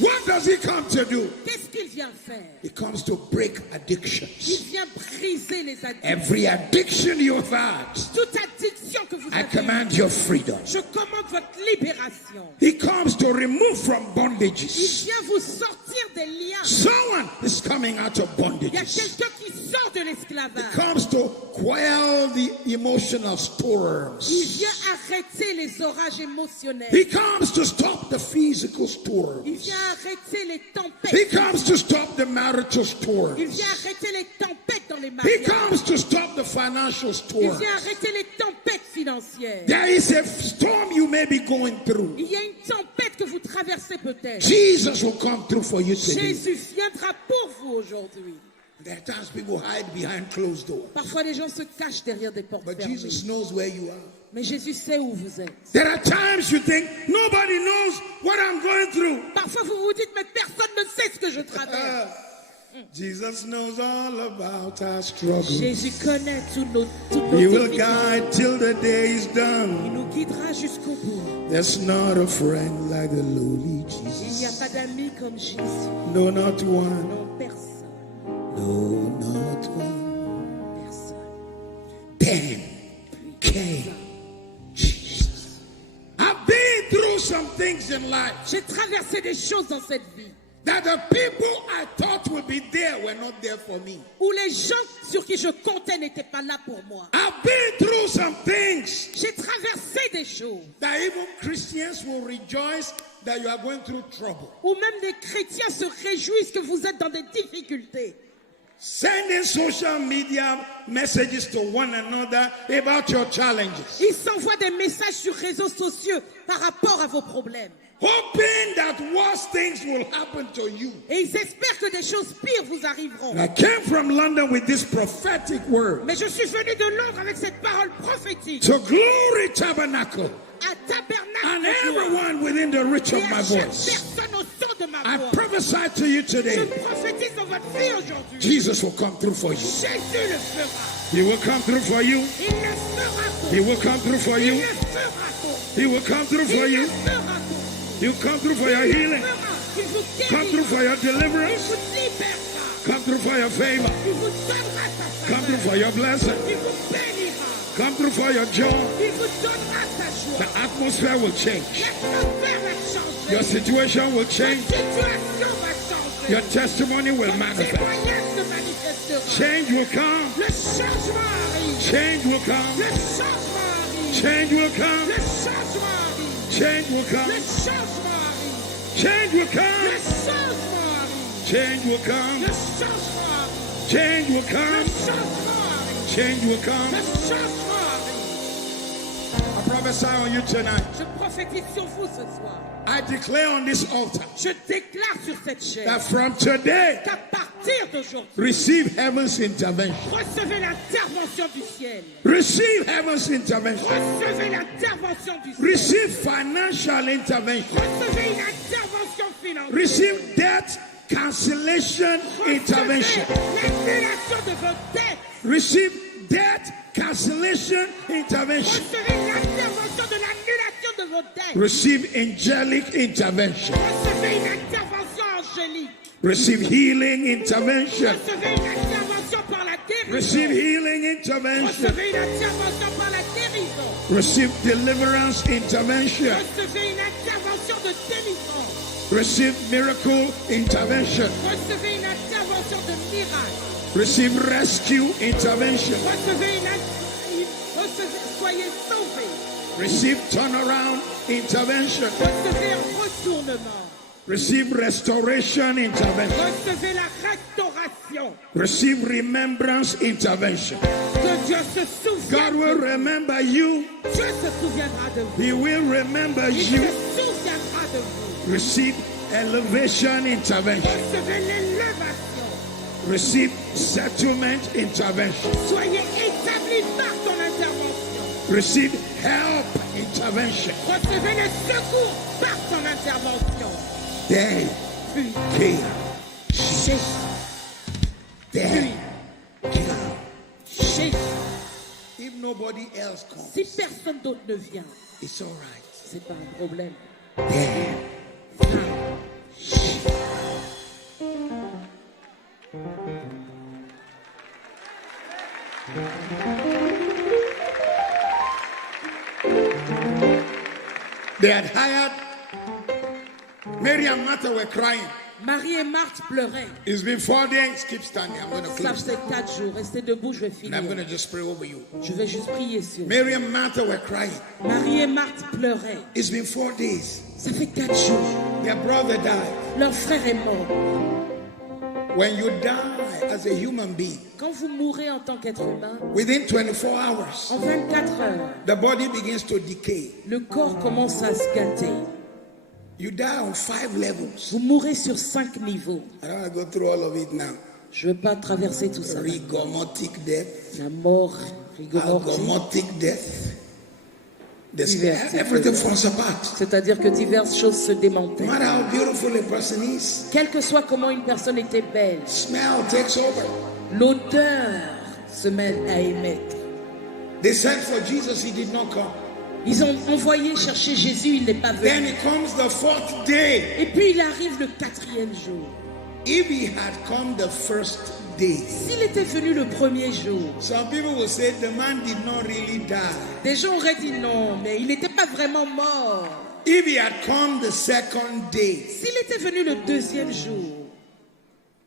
What does he come to do? Qu'est-ce qu'il vient faire? He comes to break Il addictions. vient briser les addictions. Every addiction you've had, Toute addiction que vous I avez. command your freedom. Je commande votre libération. He comes to remove from Il bondages. vient vous sortir des liens. Someone is coming out of Il y a bondages. quelqu'un qui sort de He l'esclavage. comes to quell the emotional Il storms. vient arrêter les orages émotionnels. He comes to stop the physical Il storms. vient arrêter les He tempêtes. comes to stop the marital storms. Il vient arrêter les tempêtes dans les He mariages. comes to stop the financial Il storms. vient arrêter les tempêtes financières. There is a storm you may be going through. Il y a une tempête que vous traversez peut-être. Jesus will come through for you today. Jésus viendra pour vous aujourd'hui. There are times people hide behind closed doors. Parfois les gens se cachent derrière des portes But fermées. Jesus knows where you are. Mais Jésus sait où vous êtes. There are times you think nobody knows what I'm going through. Parfois vous vous dites, mais personne ne sait ce que je traverse. Jesus knows all about our struggles. Jésus connaît toutes nos He will difficultés. guide till the day is Il done. nous guidera jusqu'au bout. There's not a friend like the lowly Il n'y a Jesus. pas d'amis comme Jésus. No, not one. Non, personne. No, not one. Personne. Then came Jesus. I've been through some things in life J'ai traversé des choses dans cette vie that the people I thought would be there were not there for me. où les gens sur qui je comptais n'étaient pas là pour moi. I've been through some things J'ai traversé des choses that even Christians will rejoice that you are going through trouble. où même des chrétiens se réjouissent que vous êtes dans des difficultés. Sending social media messages to one another about your challenges. Ils s'envoient des messages sur réseaux sociaux par rapport à vos problèmes. Hoping that worse things will happen to you. Et ils espèrent que des choses pires vous arriveront. I came from London with this prophetic word. Mais je suis venu de Londres avec cette parole prophétique. To Glory Tabernacle À Tabernacle and de Dieu. everyone within the reach Et of à my chaque voice. personne au son de ma I voix. prophesy to you Je today. prophétise dans votre vie aujourd'hui. Jesus will come through for you. Jésus le fera. He will come through for you. Il le fera pour He will come through for Il you. le fera pour He will come through for Il le you. fera pour He'll come through for your Il le healing. fera. Il vous Come through guérira. for your Il deliverance. vous libérera. Come through for your favor. Il vous donnera sa Come through faveur. for your blessing. Il vous bénira. Come through for your joy. Il vous donnera sa The joie. atmosphere will change. L'atmosphère va changer. Your situation will La change. situation va changer. Your testimony will Votre manifest. témoignage se manifestera. Change will come. Le changement arrive. Change will come. Le changement arrive. Change will come. Le changement arrive. Change will Le come. changement arrive. Change will Le come. changement arrive. Change will come. Le changement arrive. Change will Le come. changement arrive. Change will Le come. changement arrive. I prophesy on you tonight. Je prophétise sur vous ce soir. I declare on this altar Je déclare sur cette chaîne that from today, qu'à partir d'aujourd'hui, receive heaven's intervention. recevez l'intervention du ciel. Receive heaven's intervention. Recevez l'intervention du ciel. Receive financial intervention. Recevez une intervention financière. Receive debt cancellation intervention. Recevez l'annulation de vos dettes. Receive debt cancellation intervention. Recevez l'intervention de l'annulation de vos dettes. Receive angelic intervention. Recevez une intervention angélique. Receive healing intervention. Recevez une intervention par la guérison. Receive healing intervention. Recevez une intervention par la guérison. Receive deliverance intervention. Recevez une intervention de délivrance. Receive miracle intervention. Recevez une intervention de miracle. Receive rescue intervention. Soyez sauvés. Receive turnaround intervention. Recevez un retournement. Receive restoration intervention. Recevez la restauration. Receive remembrance intervention. Que Dieu se souvienne. God will remember you. Dieu se souviendra de vous. He will remember Il you. se souviendra de vous. Receive elevation intervention. Recevez l'élévation. Receive settlement intervention. Soyez établis par ton intervention. Receive help intervention. Recevez le secours par ton intervention. Then Puis, came Jésus. Then came. Jésus. If nobody else comes, Si personne d'autre ne vient, it's all right. c'est pas un problème. Then they had hired Mary and Martha were crying. Marie et Marthe pleuraient. It's been 4 days. Keep standing. I'm going to Ça close. fait 4 jours. Restez debout, je vais And I'm finir. going to just pray over you. Je vais juste prier sur vous. Mary and Martha were crying. Marie et Marthe pleuraient. It's been 4 days. Ça fait 4 jours. Their brother died. Leur frère est mort. When you die as a human being, Quand vous mourrez en tant qu'être humain, within 24 hours, en 24 heures, the body begins to decay. le corps commence à se gâter. You die on 5 levels. Vous mourrez sur 5 niveaux. I don't want to go through all of it now. Je ne veux pas traverser tout ça. Rigomotic death, La mort, rigomortie, agomotic death. Divers. Everything falls apart. c'est-à-dire que diverses choses se No démantèlent. matter how beautiful a person is, Quel que soit comment une personne était belle, smell takes over. l'odeur se met à émettre. They sent for Jesus, he did not come. Ils ont envoyé chercher Jésus, il n'est pas Then venu. it comes the 4th day. Et puis il arrive le 4e jour. If he had come the first day, S'il était venu le premier jour, some people will say the man did not really die. des gens auraient dit non, mais il n'était pas vraiment mort. If he had come the 2nd day, S'il était venu le 2e jour,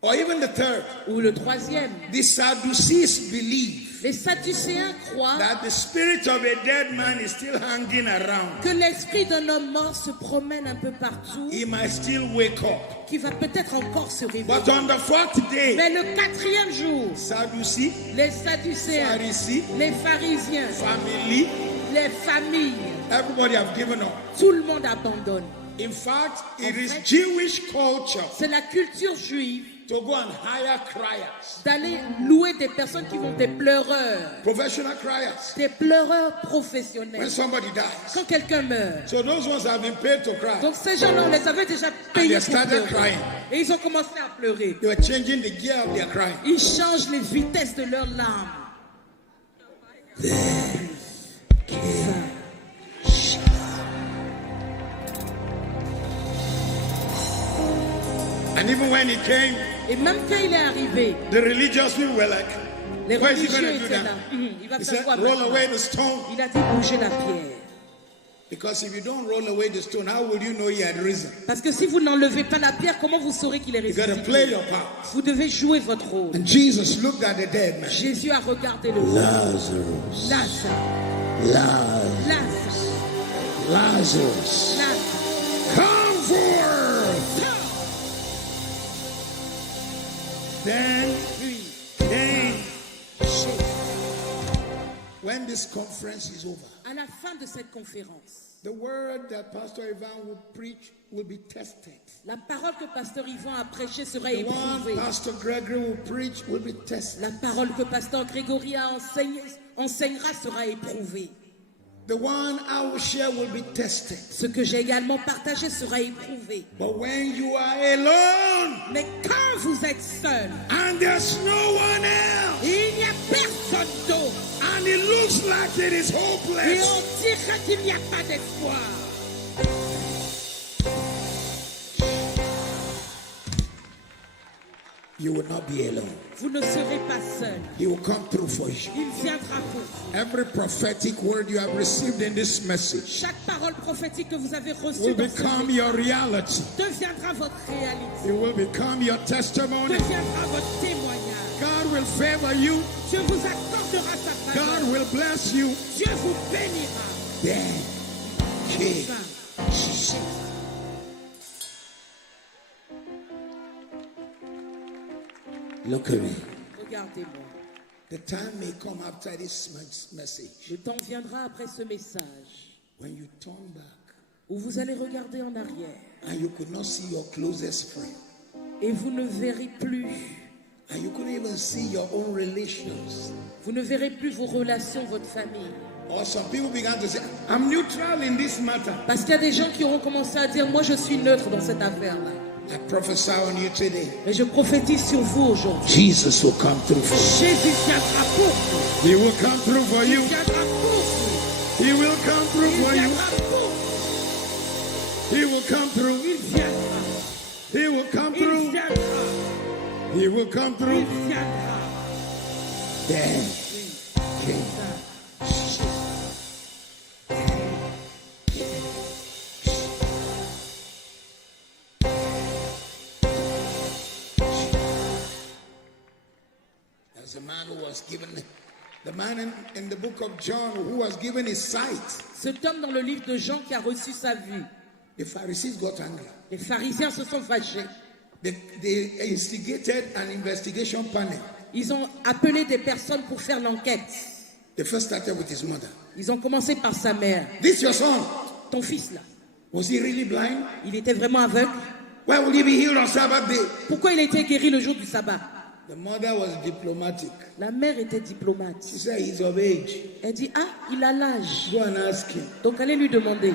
or even the 3rd, ou le 3e, the Sadducees believe les Sadducéens croient that the spirit of a dead man is still hanging around. que l'esprit d'un homme mort se promène un peu partout, He might still wake up. qui va peut-être encore se réveiller. But on the 4th day, Mais le 4e jour, Sadducee, les Sadducéens, Pharisee, les pharisiens, family, les familles, everybody have given up. tout le monde abandonne. In fact, it is fait, Jewish culture C'est la culture juive to go and hire criers, d'aller louer des personnes qui vont des pleureurs, professional criers, des pleureurs when professionnels. somebody dies. Quand quelqu'un meurt. So those ones have been paid to cry. Donc ces gens-là, on les avait déjà And payés they pour started pleurer. crying. Et ils ont commencé à pleurer. They were changing the gear of their crying. Ils changent les vitesses de leurs larmes. And even when he came, Et même quand il est arrivé, the religious people were like, les what is he going religieux to do étaient là. now? Il va He faire said, quoi roll maintenant? away the stone. Il a dit bouger la pierre. Because if you don't roll away the stone, how will you know he had risen? Parce que si vous n'enlevez pas la pierre, comment vous saurez qu'il est You got to play ressuscité? your part. Vous devez jouer votre rôle. And Jesus looked at the dead man. Jésus a regardé le mort. Lazarus, Lazare, Lazare, Lazarus, Lazare. come forth. Then, when this conference is over, À la fin de cette conférence, the word that Pastor Ivan will preach will be tested. la parole que Pasteur Yvan a prêchée sera The one éprouvée. Pastor Gregory will preach will be tested. La parole que Pasteur Grégory a enseignera sera éprouvée. The one I will share will be tested. Ce que j'ai également partagé sera éprouvé. But when you are alone Mais quand vous êtes seul, and there's no one else, il n'y a personne d'autre. and it looks like it is Et hopeless, on dirait qu'il n'y a pas d'espoir. you will not be alone. Vous ne serez pas seul. He will come through for you. Il viendra pour vous. Every prophetic word you have received in this message Chaque parole prophétique que vous avez reçue will dans ce become message your reality. deviendra votre réalité, It will become your testimony. deviendra votre témoignage. God will favor you. Dieu vous accordera sa faveur. God will bless you. Dieu vous bénira. Then came Enfin, Jesus. Look at me. regardez-moi. The time may come after this message Le temps viendra après ce message when you turn back où vous allez regarder en arrière and you could not see your closest friend, et vous ne verrez plus, and you couldn't even see your own relations. vous ne verrez plus vos relations, votre famille. Or some people began to say, I'm neutral in this matter. Parce qu'il y a des gens qui auront commencé à dire, moi je suis neutre dans cette affaire-là. I prophesy on you today. Et je prophétise sur vous aujourd'hui. Jesus will come through for Jésus viendra pour vous. you. He will come through for Il you. viendra pour vous. He will come through Il for you. viendra pour vous. He will come through. Il viendra. He will come Il through. viendra. He will come Il through. viendra. Then came man who was given, the man in the book of John who was given his sight. Cet homme dans le livre de Jean qui a reçu sa vue. The Pharisees got angry. Les pharisiens se sont fâchés. They instigated an investigation panel. Ils ont appelé des personnes pour faire l'enquête. They first started with his mother. Ils ont commencé par sa mère. This your son? Ton fils là, Was he really blind? il était vraiment aveugle. Why would he be healed on Sabbath day? Pourquoi il a été guéri le jour du sabbat? The mother was diplomatic. La mère était diplomate. She said he's of age. Elle dit, ah, il a l'âge. Go and ask him. Donc allez lui demander.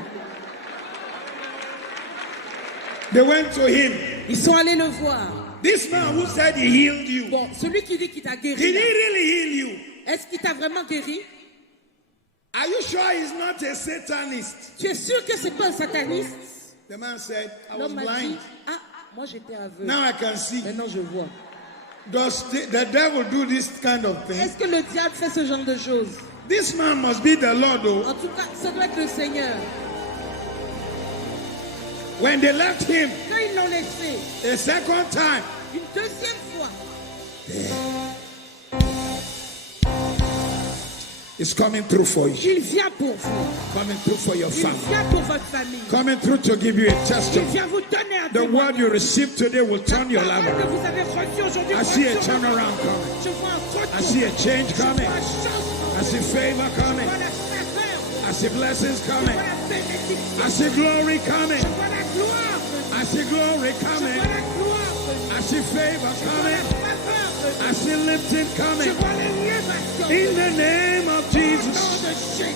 They went to him. Ils sont allés le voir. This man who said he healed you. Bon, celui qui dit qu'il t'a Did guéri, he là, really heal you? est-ce qu'il t'a vraiment guéri? Are you sure he's not a Satanist? Tu es sûr que c'est pas un sataniste? The man said, I was L'homme m'a dit, blind. ah, moi j'étais aveugle. Now I can see. Maintenant je vois. Does the devil do this kind of thing? Est-ce que le diable fait ce genre de choses? This man must be the Lord, though. En tout cas, ça doit être le Seigneur. When they left him Quand ils l'ont laissé, a second time, une deuxième fois, it's coming through for you. il vient pour vous. Coming through for your Il family. vient pour votre famille. Coming through to give you a Il testimony. vient vous donner un The word témoignage. you received today will turn your La life parole que around. vous avez reçue aujourd'hui, I see a retourne. turnaround coming. Je vois un retour. I see a change Je vois coming. un changement. I see favor Je coming. vois la faveur. I see blessings Je coming. vois la bénédiction. I see glory coming. Je vois la gloire. I see glory Je coming. vois la gloire. I see favor Je vois la coming. faveur. I see lifting Je coming. vois l'élévation. In the name of Au nom Jesus. de Jésus.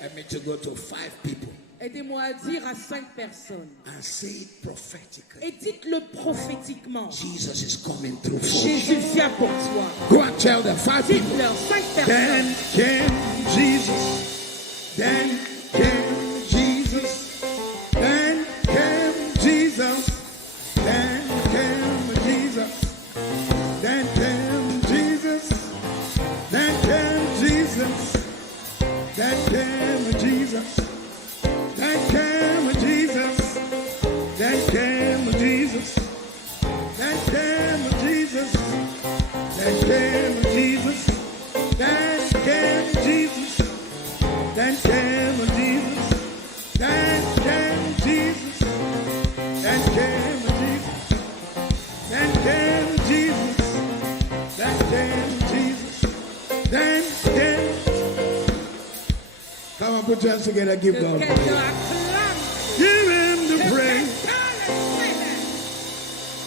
Help me to go to 5 people Aidez-moi à dire à 5 personnes. and say it prophetically. Et dites-le prophétiquement. Jesus is coming through for you. Jésus vient pour toi. Go and tell them 5 people. Dites-leur 5 personnes. Then came Jesus. Then came Jesus. Then came Jesus. Then came Jesus. Then came Jesus. Then came Jesus. Then came Jesus. Then came Jesus. Then came Jesus. Then came Jesus. Then came Jesus. Then came Jesus. Then came Jesus. Then came Jesus. Then came Jesus. Then came Jesus. Then came Jesus. Then came. Come on, put your hands together. Give Que God quelqu'un praise. acclame. Give him the Que praise. quelqu'un le célèbre.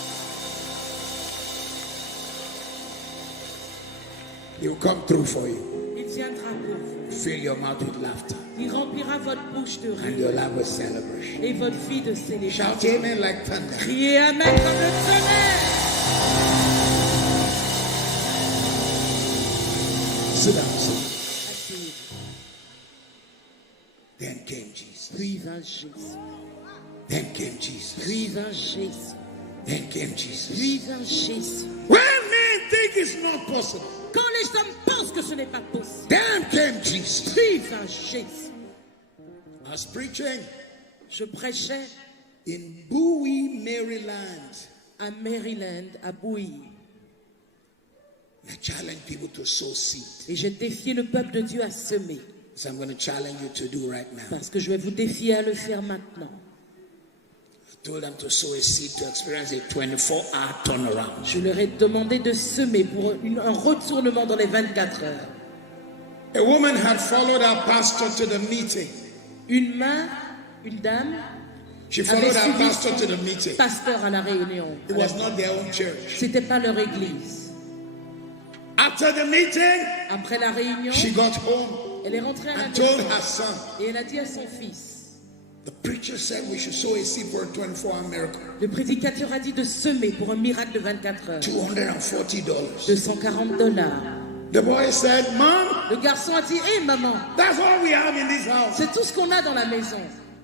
He'll come through for you. Il viendra pour vous. Fill your mouth with laughter Il remplira votre bouche de and rire you'll have a celebration. et votre vie de célébration. Shout amen like thunder. Criez Amen comme le tonnerre. Sit down, sit down. Asseyez-vous. Then came Jesus. Puis vint Jésus. Then came Jesus. Puis vint Jésus. Then came Jesus. Puis vint Jésus. When men think it's not possible, Quand les hommes pensent que ce n'est pas possible, then came Jesus. puis vint Jésus. I was preaching Je prêchais in Bowie, Maryland. à Maryland, à Bowie, I challenge people to sow seed. et j'ai défié le peuple de Dieu à semer, So I'm going to challenge you to do right now. parce que je vais vous défier à le faire maintenant. I told them to sow a seed to experience a 24-hour turnaround. Je leur ai demandé de semer pour un retournement dans les 24 heures. A woman had followed our pastor to the meeting. Une dame, She avait followed our suivi pastor to the son meeting. pasteur à la réunion. It was not their own church. C'était pas leur église. After the meeting, Après la réunion, she got home elle est rentrée à la and told maison her son, et elle a dit à son fils, the preacher said we should sow a seed for a 24-hour miracle. le prédicateur a dit de semer pour un miracle de 24 heures. $240. $240. The boy said, Mom, Le garçon a dit, hé maman, that's all we have in this house. c'est tout ce qu'on a dans la maison.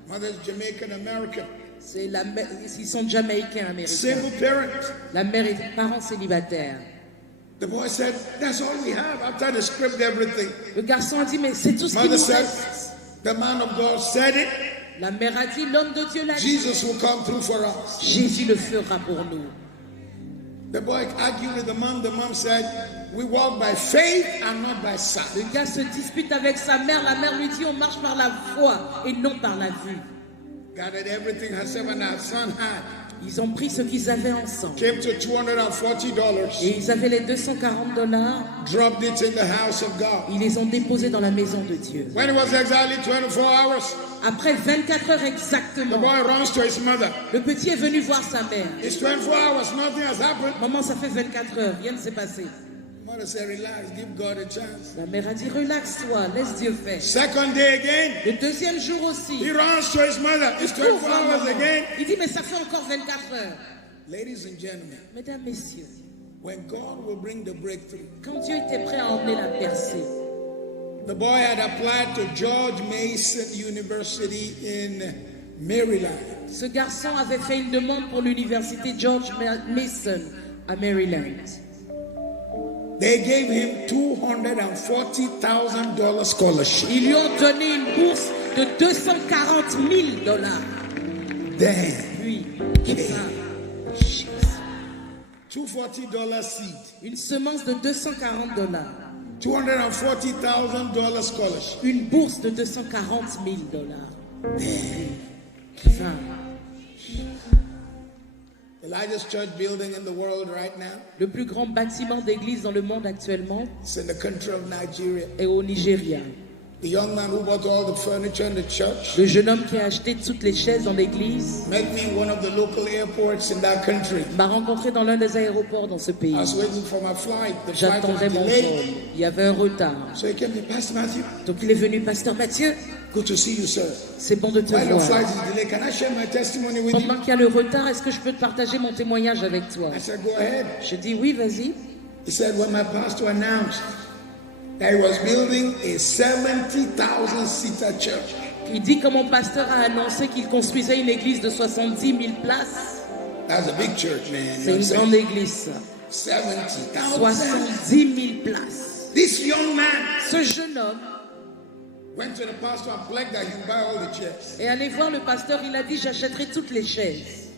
Mother's Jamaican American. C'est ils sont jamaïcains américains. Single parent. La mère est parent célibataire. The boy said, that's all we have. After the script, everything. Le garçon a dit, mais c'est tout ce qui Mother nous said, reste. the man of God said it. La mère a dit, l'homme de Dieu l'a dit. Jesus will come through for us. Jésus le fera pour nous. The boy argued with the mom. The mom said, we walk by faith and not by sight. Le gars se dispute avec sa mère. La mère lui dit, on marche par la foi et non par la vue. Gathered everything herself and her son had. Ils ont pris ce qu'ils avaient ensemble. Came to $240. Et ils avaient les $240. Dropped it in the house of God. Ils les ont déposés dans la maison de Dieu. When it was exactly 24 hours, Après 24 heures the exactement, boy runs to his mother. le petit est venu voir sa mère. It's 24 hours, nothing has happened. Maman, ça fait 24 heures, rien ne s'est passé. Mother said, relax, give God a chance. La mère a dit, relaxe-toi, laisse Dieu faire. Second day again, Le deuxième jour aussi, he runs to his mother. It's il court 24 voir hours maman. again. Il dit, mais ça fait encore 24 heures. Ladies and gentlemen, Mesdames, messieurs, when God will bring the breakthrough, quand Dieu était prêt à emmener la percée, the boy had applied to George Mason University in Maryland. ce garçon avait fait une demande pour l'université George Mason à Maryland. They gave him $240,000 scholarship. Ils lui ont donné une bourse de $240,000. Then, Puis, $240 seed, une semence de $240, $240,000 scholarship. une bourse de $240,000. The largest church building in the world right now Le plus grand bâtiment d'église dans le monde actuellement is in the country of Nigeria. est au Nigeria. The young man who bought all the furniture in the church Le jeune homme qui a acheté toutes les chaises dans l'église met me in one of the local airports in that country. m'a rencontré dans l'un des aéroports dans ce pays. I was waiting for my flight. The flight was J'attendais mon vol. delayed. Il y avait un retard. So he came to Pastor Matthew. Donc il est venu, Pasteur Mathieu, Good to see you, sir. c'est bon de te While your voir. flight is delayed, can I share my testimony with you? Pendant qu'il y a le retard, est-ce que je peux te partager mon témoignage avec toi? I said, go ahead. Je dis oui, vas-y. He said, when my pastor announced that he was building a 70,000-seater church, Il dit que mon pasteur a annoncé qu'il construisait une église de 70 000 places. that's a big church, man. C'est une grande église, ça. 70,000. 70 000 places. This young man Ce jeune homme went to the pastor and begged that he would buy all the chairs. est allé voir le pasteur. Il a dit, j'achèterai toutes les chaises.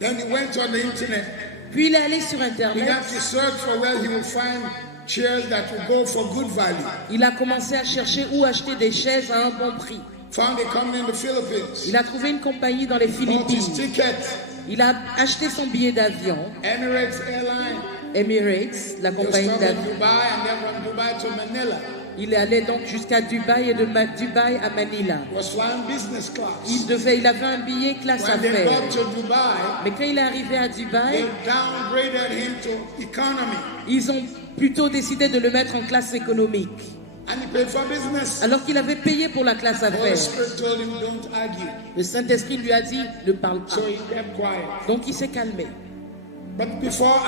Then he went on the internet, Puis il est allé sur began Internet. to search for where he would find chairs that would go for good value. Il a commencé à chercher où acheter des chaises à un bon prix. Found a company in the Philippines. Il a trouvé une compagnie dans les Bought his Philippines. ticket, Il a acheté son billet d'avion, Emirates Airline. Emirates, la He was compagnie from d'avion. Dubai and then from Dubai to Manila. Il est allé donc jusqu'à Dubaï et de Dubaï à Manila. He was flying business class. Il avait un billet classe When they affaires. got to Dubai, Mais quand il est arrivé à they Dubaï, downgraded him to economy. ils ont plutôt décidé de le mettre en classe économique. And he paid for business. Alors qu'il avait payé pour la classe The Holy affaires. Spirit told him, don't argue. Le Saint-Esprit lui a dit, ne parle pas. So he kept quiet. Donc il s'est calmé. But before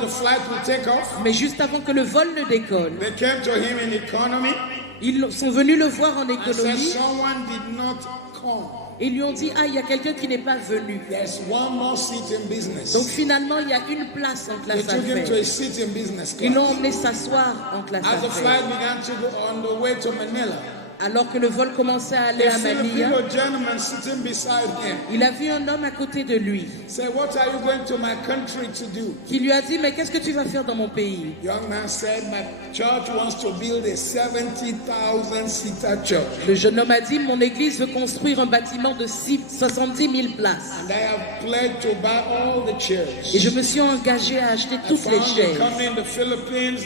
the flight would take off, Mais juste avant que le vol ne décolle, they came to him in economy ils sont venus le voir en and said, économie someone did not come. et lui ont dit, ah, il y a quelqu'un qui n'est pas venu. There's one more seat in business. Donc finalement, il y a une place en They classe took him to affaires. a seat in business Ils l'ont class. emmené s'asseoir en classe As the affaires. flight began to go on the way to Manila, Alors que le vol commençait à aller a à Manila, Filipino gentleman sitting beside him il a vu un homme à côté de lui said, what are you going to my country to do? qui lui a dit, mais qu'est-ce que tu vas faire dans mon pays? Young man said, my church wants to build a 70,000-seater church. Le jeune homme a dit, mon église veut construire un bâtiment de 70 000 places. And I have pledged to buy all the chairs. Et je me suis engagé à acheter I toutes les found a chaises. company in the Philippines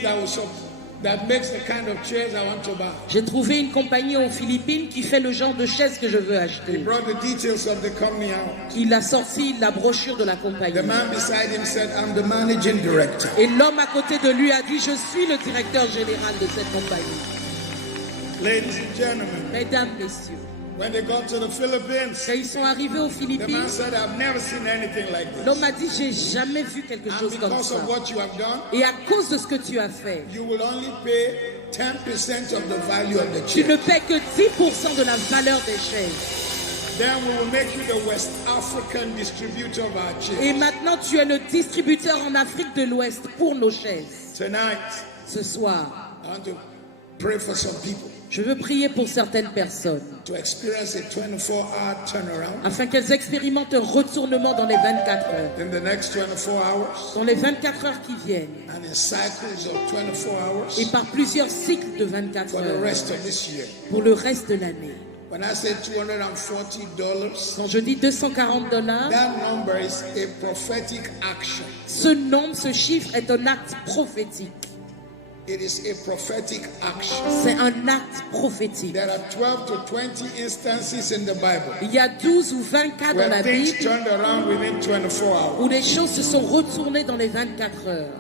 that makes the kind of chairs I want to buy. J'ai trouvé une compagnie aux Philippines qui fait le genre de chaises que je veux He acheter. brought the details of the company out. Il a sorti la brochure de la compagnie. The man beside him said, I'm the managing director. Et l'homme à côté de lui a dit, je suis le directeur général de cette compagnie. Ladies and gentlemen, Mesdames, messieurs, when they got to the Philippines, quand ils sont arrivés aux the Philippines, man said, I've never seen anything like this. l'homme a dit, j'ai jamais vu quelque And chose comme because ça. of what you have done, Et à cause de ce que tu as fait, you will only pay 10% of the value of the tu chair. ne paies que 10% de la valeur des chaises. Then we will make you the West African distributor of our Et chairs. maintenant, tu es le distributeur en Afrique de l'Ouest pour nos chaises. Tonight, Ce soir, I want to pray for some people Je veux prier pour certaines personnes to experience a 24-hour turnaround afin qu'elles expérimentent un retournement dans les 24 heures. in the next 24 hours Dans les 24 heures qui viennent and in cycles of 24 hours et par plusieurs cycles de 24 for the heures rest of this year. pour le reste de l'année. When I say $240, Quand je dis $240, that number is a prophetic action. ce nombre, ce chiffre est un acte prophétique. It is a prophetic action. C'est un acte prophétique. There are 12 to 20 instances in the Bible Il y a 12 ou 20 cas dans where la things Bible turned around within 24 hours. où les choses se sont retournées dans les 24 heures.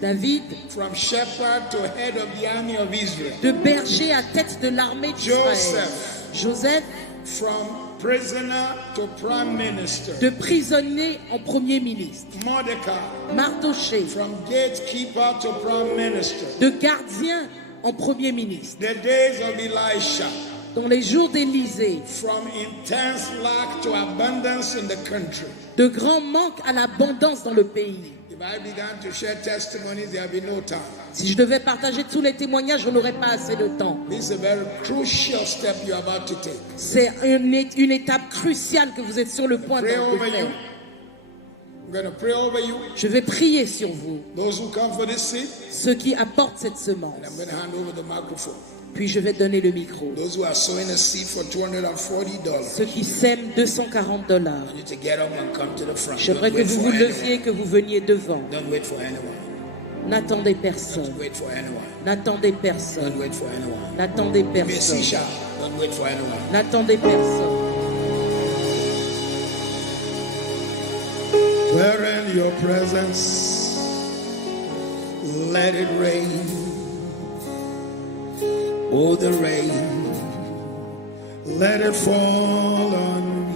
David, from shepherd to head of the army of Israel. de berger à tête de l'armée d'Israël. Joseph, from prisoner to prime minister. de prisonnier en premier ministre. Mordecai, Mardoché, from gatekeeper to prime minister. de gardien en premier ministre. The days of Elisha, Dans les jours d'Élisée, from intense lack to abundance in the country. de grands manques à l'abondance dans le pays. If I began to share testimonies, there will be no time. Si je devais partager tous les témoignages, je n'aurais pas assez de temps. This is a very crucial step you're about to take. C'est une étape cruciale que vous êtes sur le point de Pray over faire. you. I'm going to pray over you. Je vais prier sur vous, Those who come for this seed, ceux qui apportent cette semence. I'm going to hand over the microphone. Puis je vais donner le micro. Those who are sowing a seed for $240, Ceux qui sèment $240. you need to get up and come to the front. J'aimerais Don't que wait vous for vous anyone. leviez, que vous veniez devant. Don't wait for anyone. N'attendez personne. Don't wait for anyone. N'attendez personne. Don't wait for anyone. N'attendez Be a personne. C sharp. Don't wait for anyone. N'attendez personne. We're in your presence. Let it rain. Oh, the rain. Let it fall on me.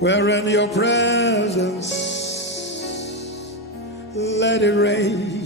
We're in your presence. Let it rain.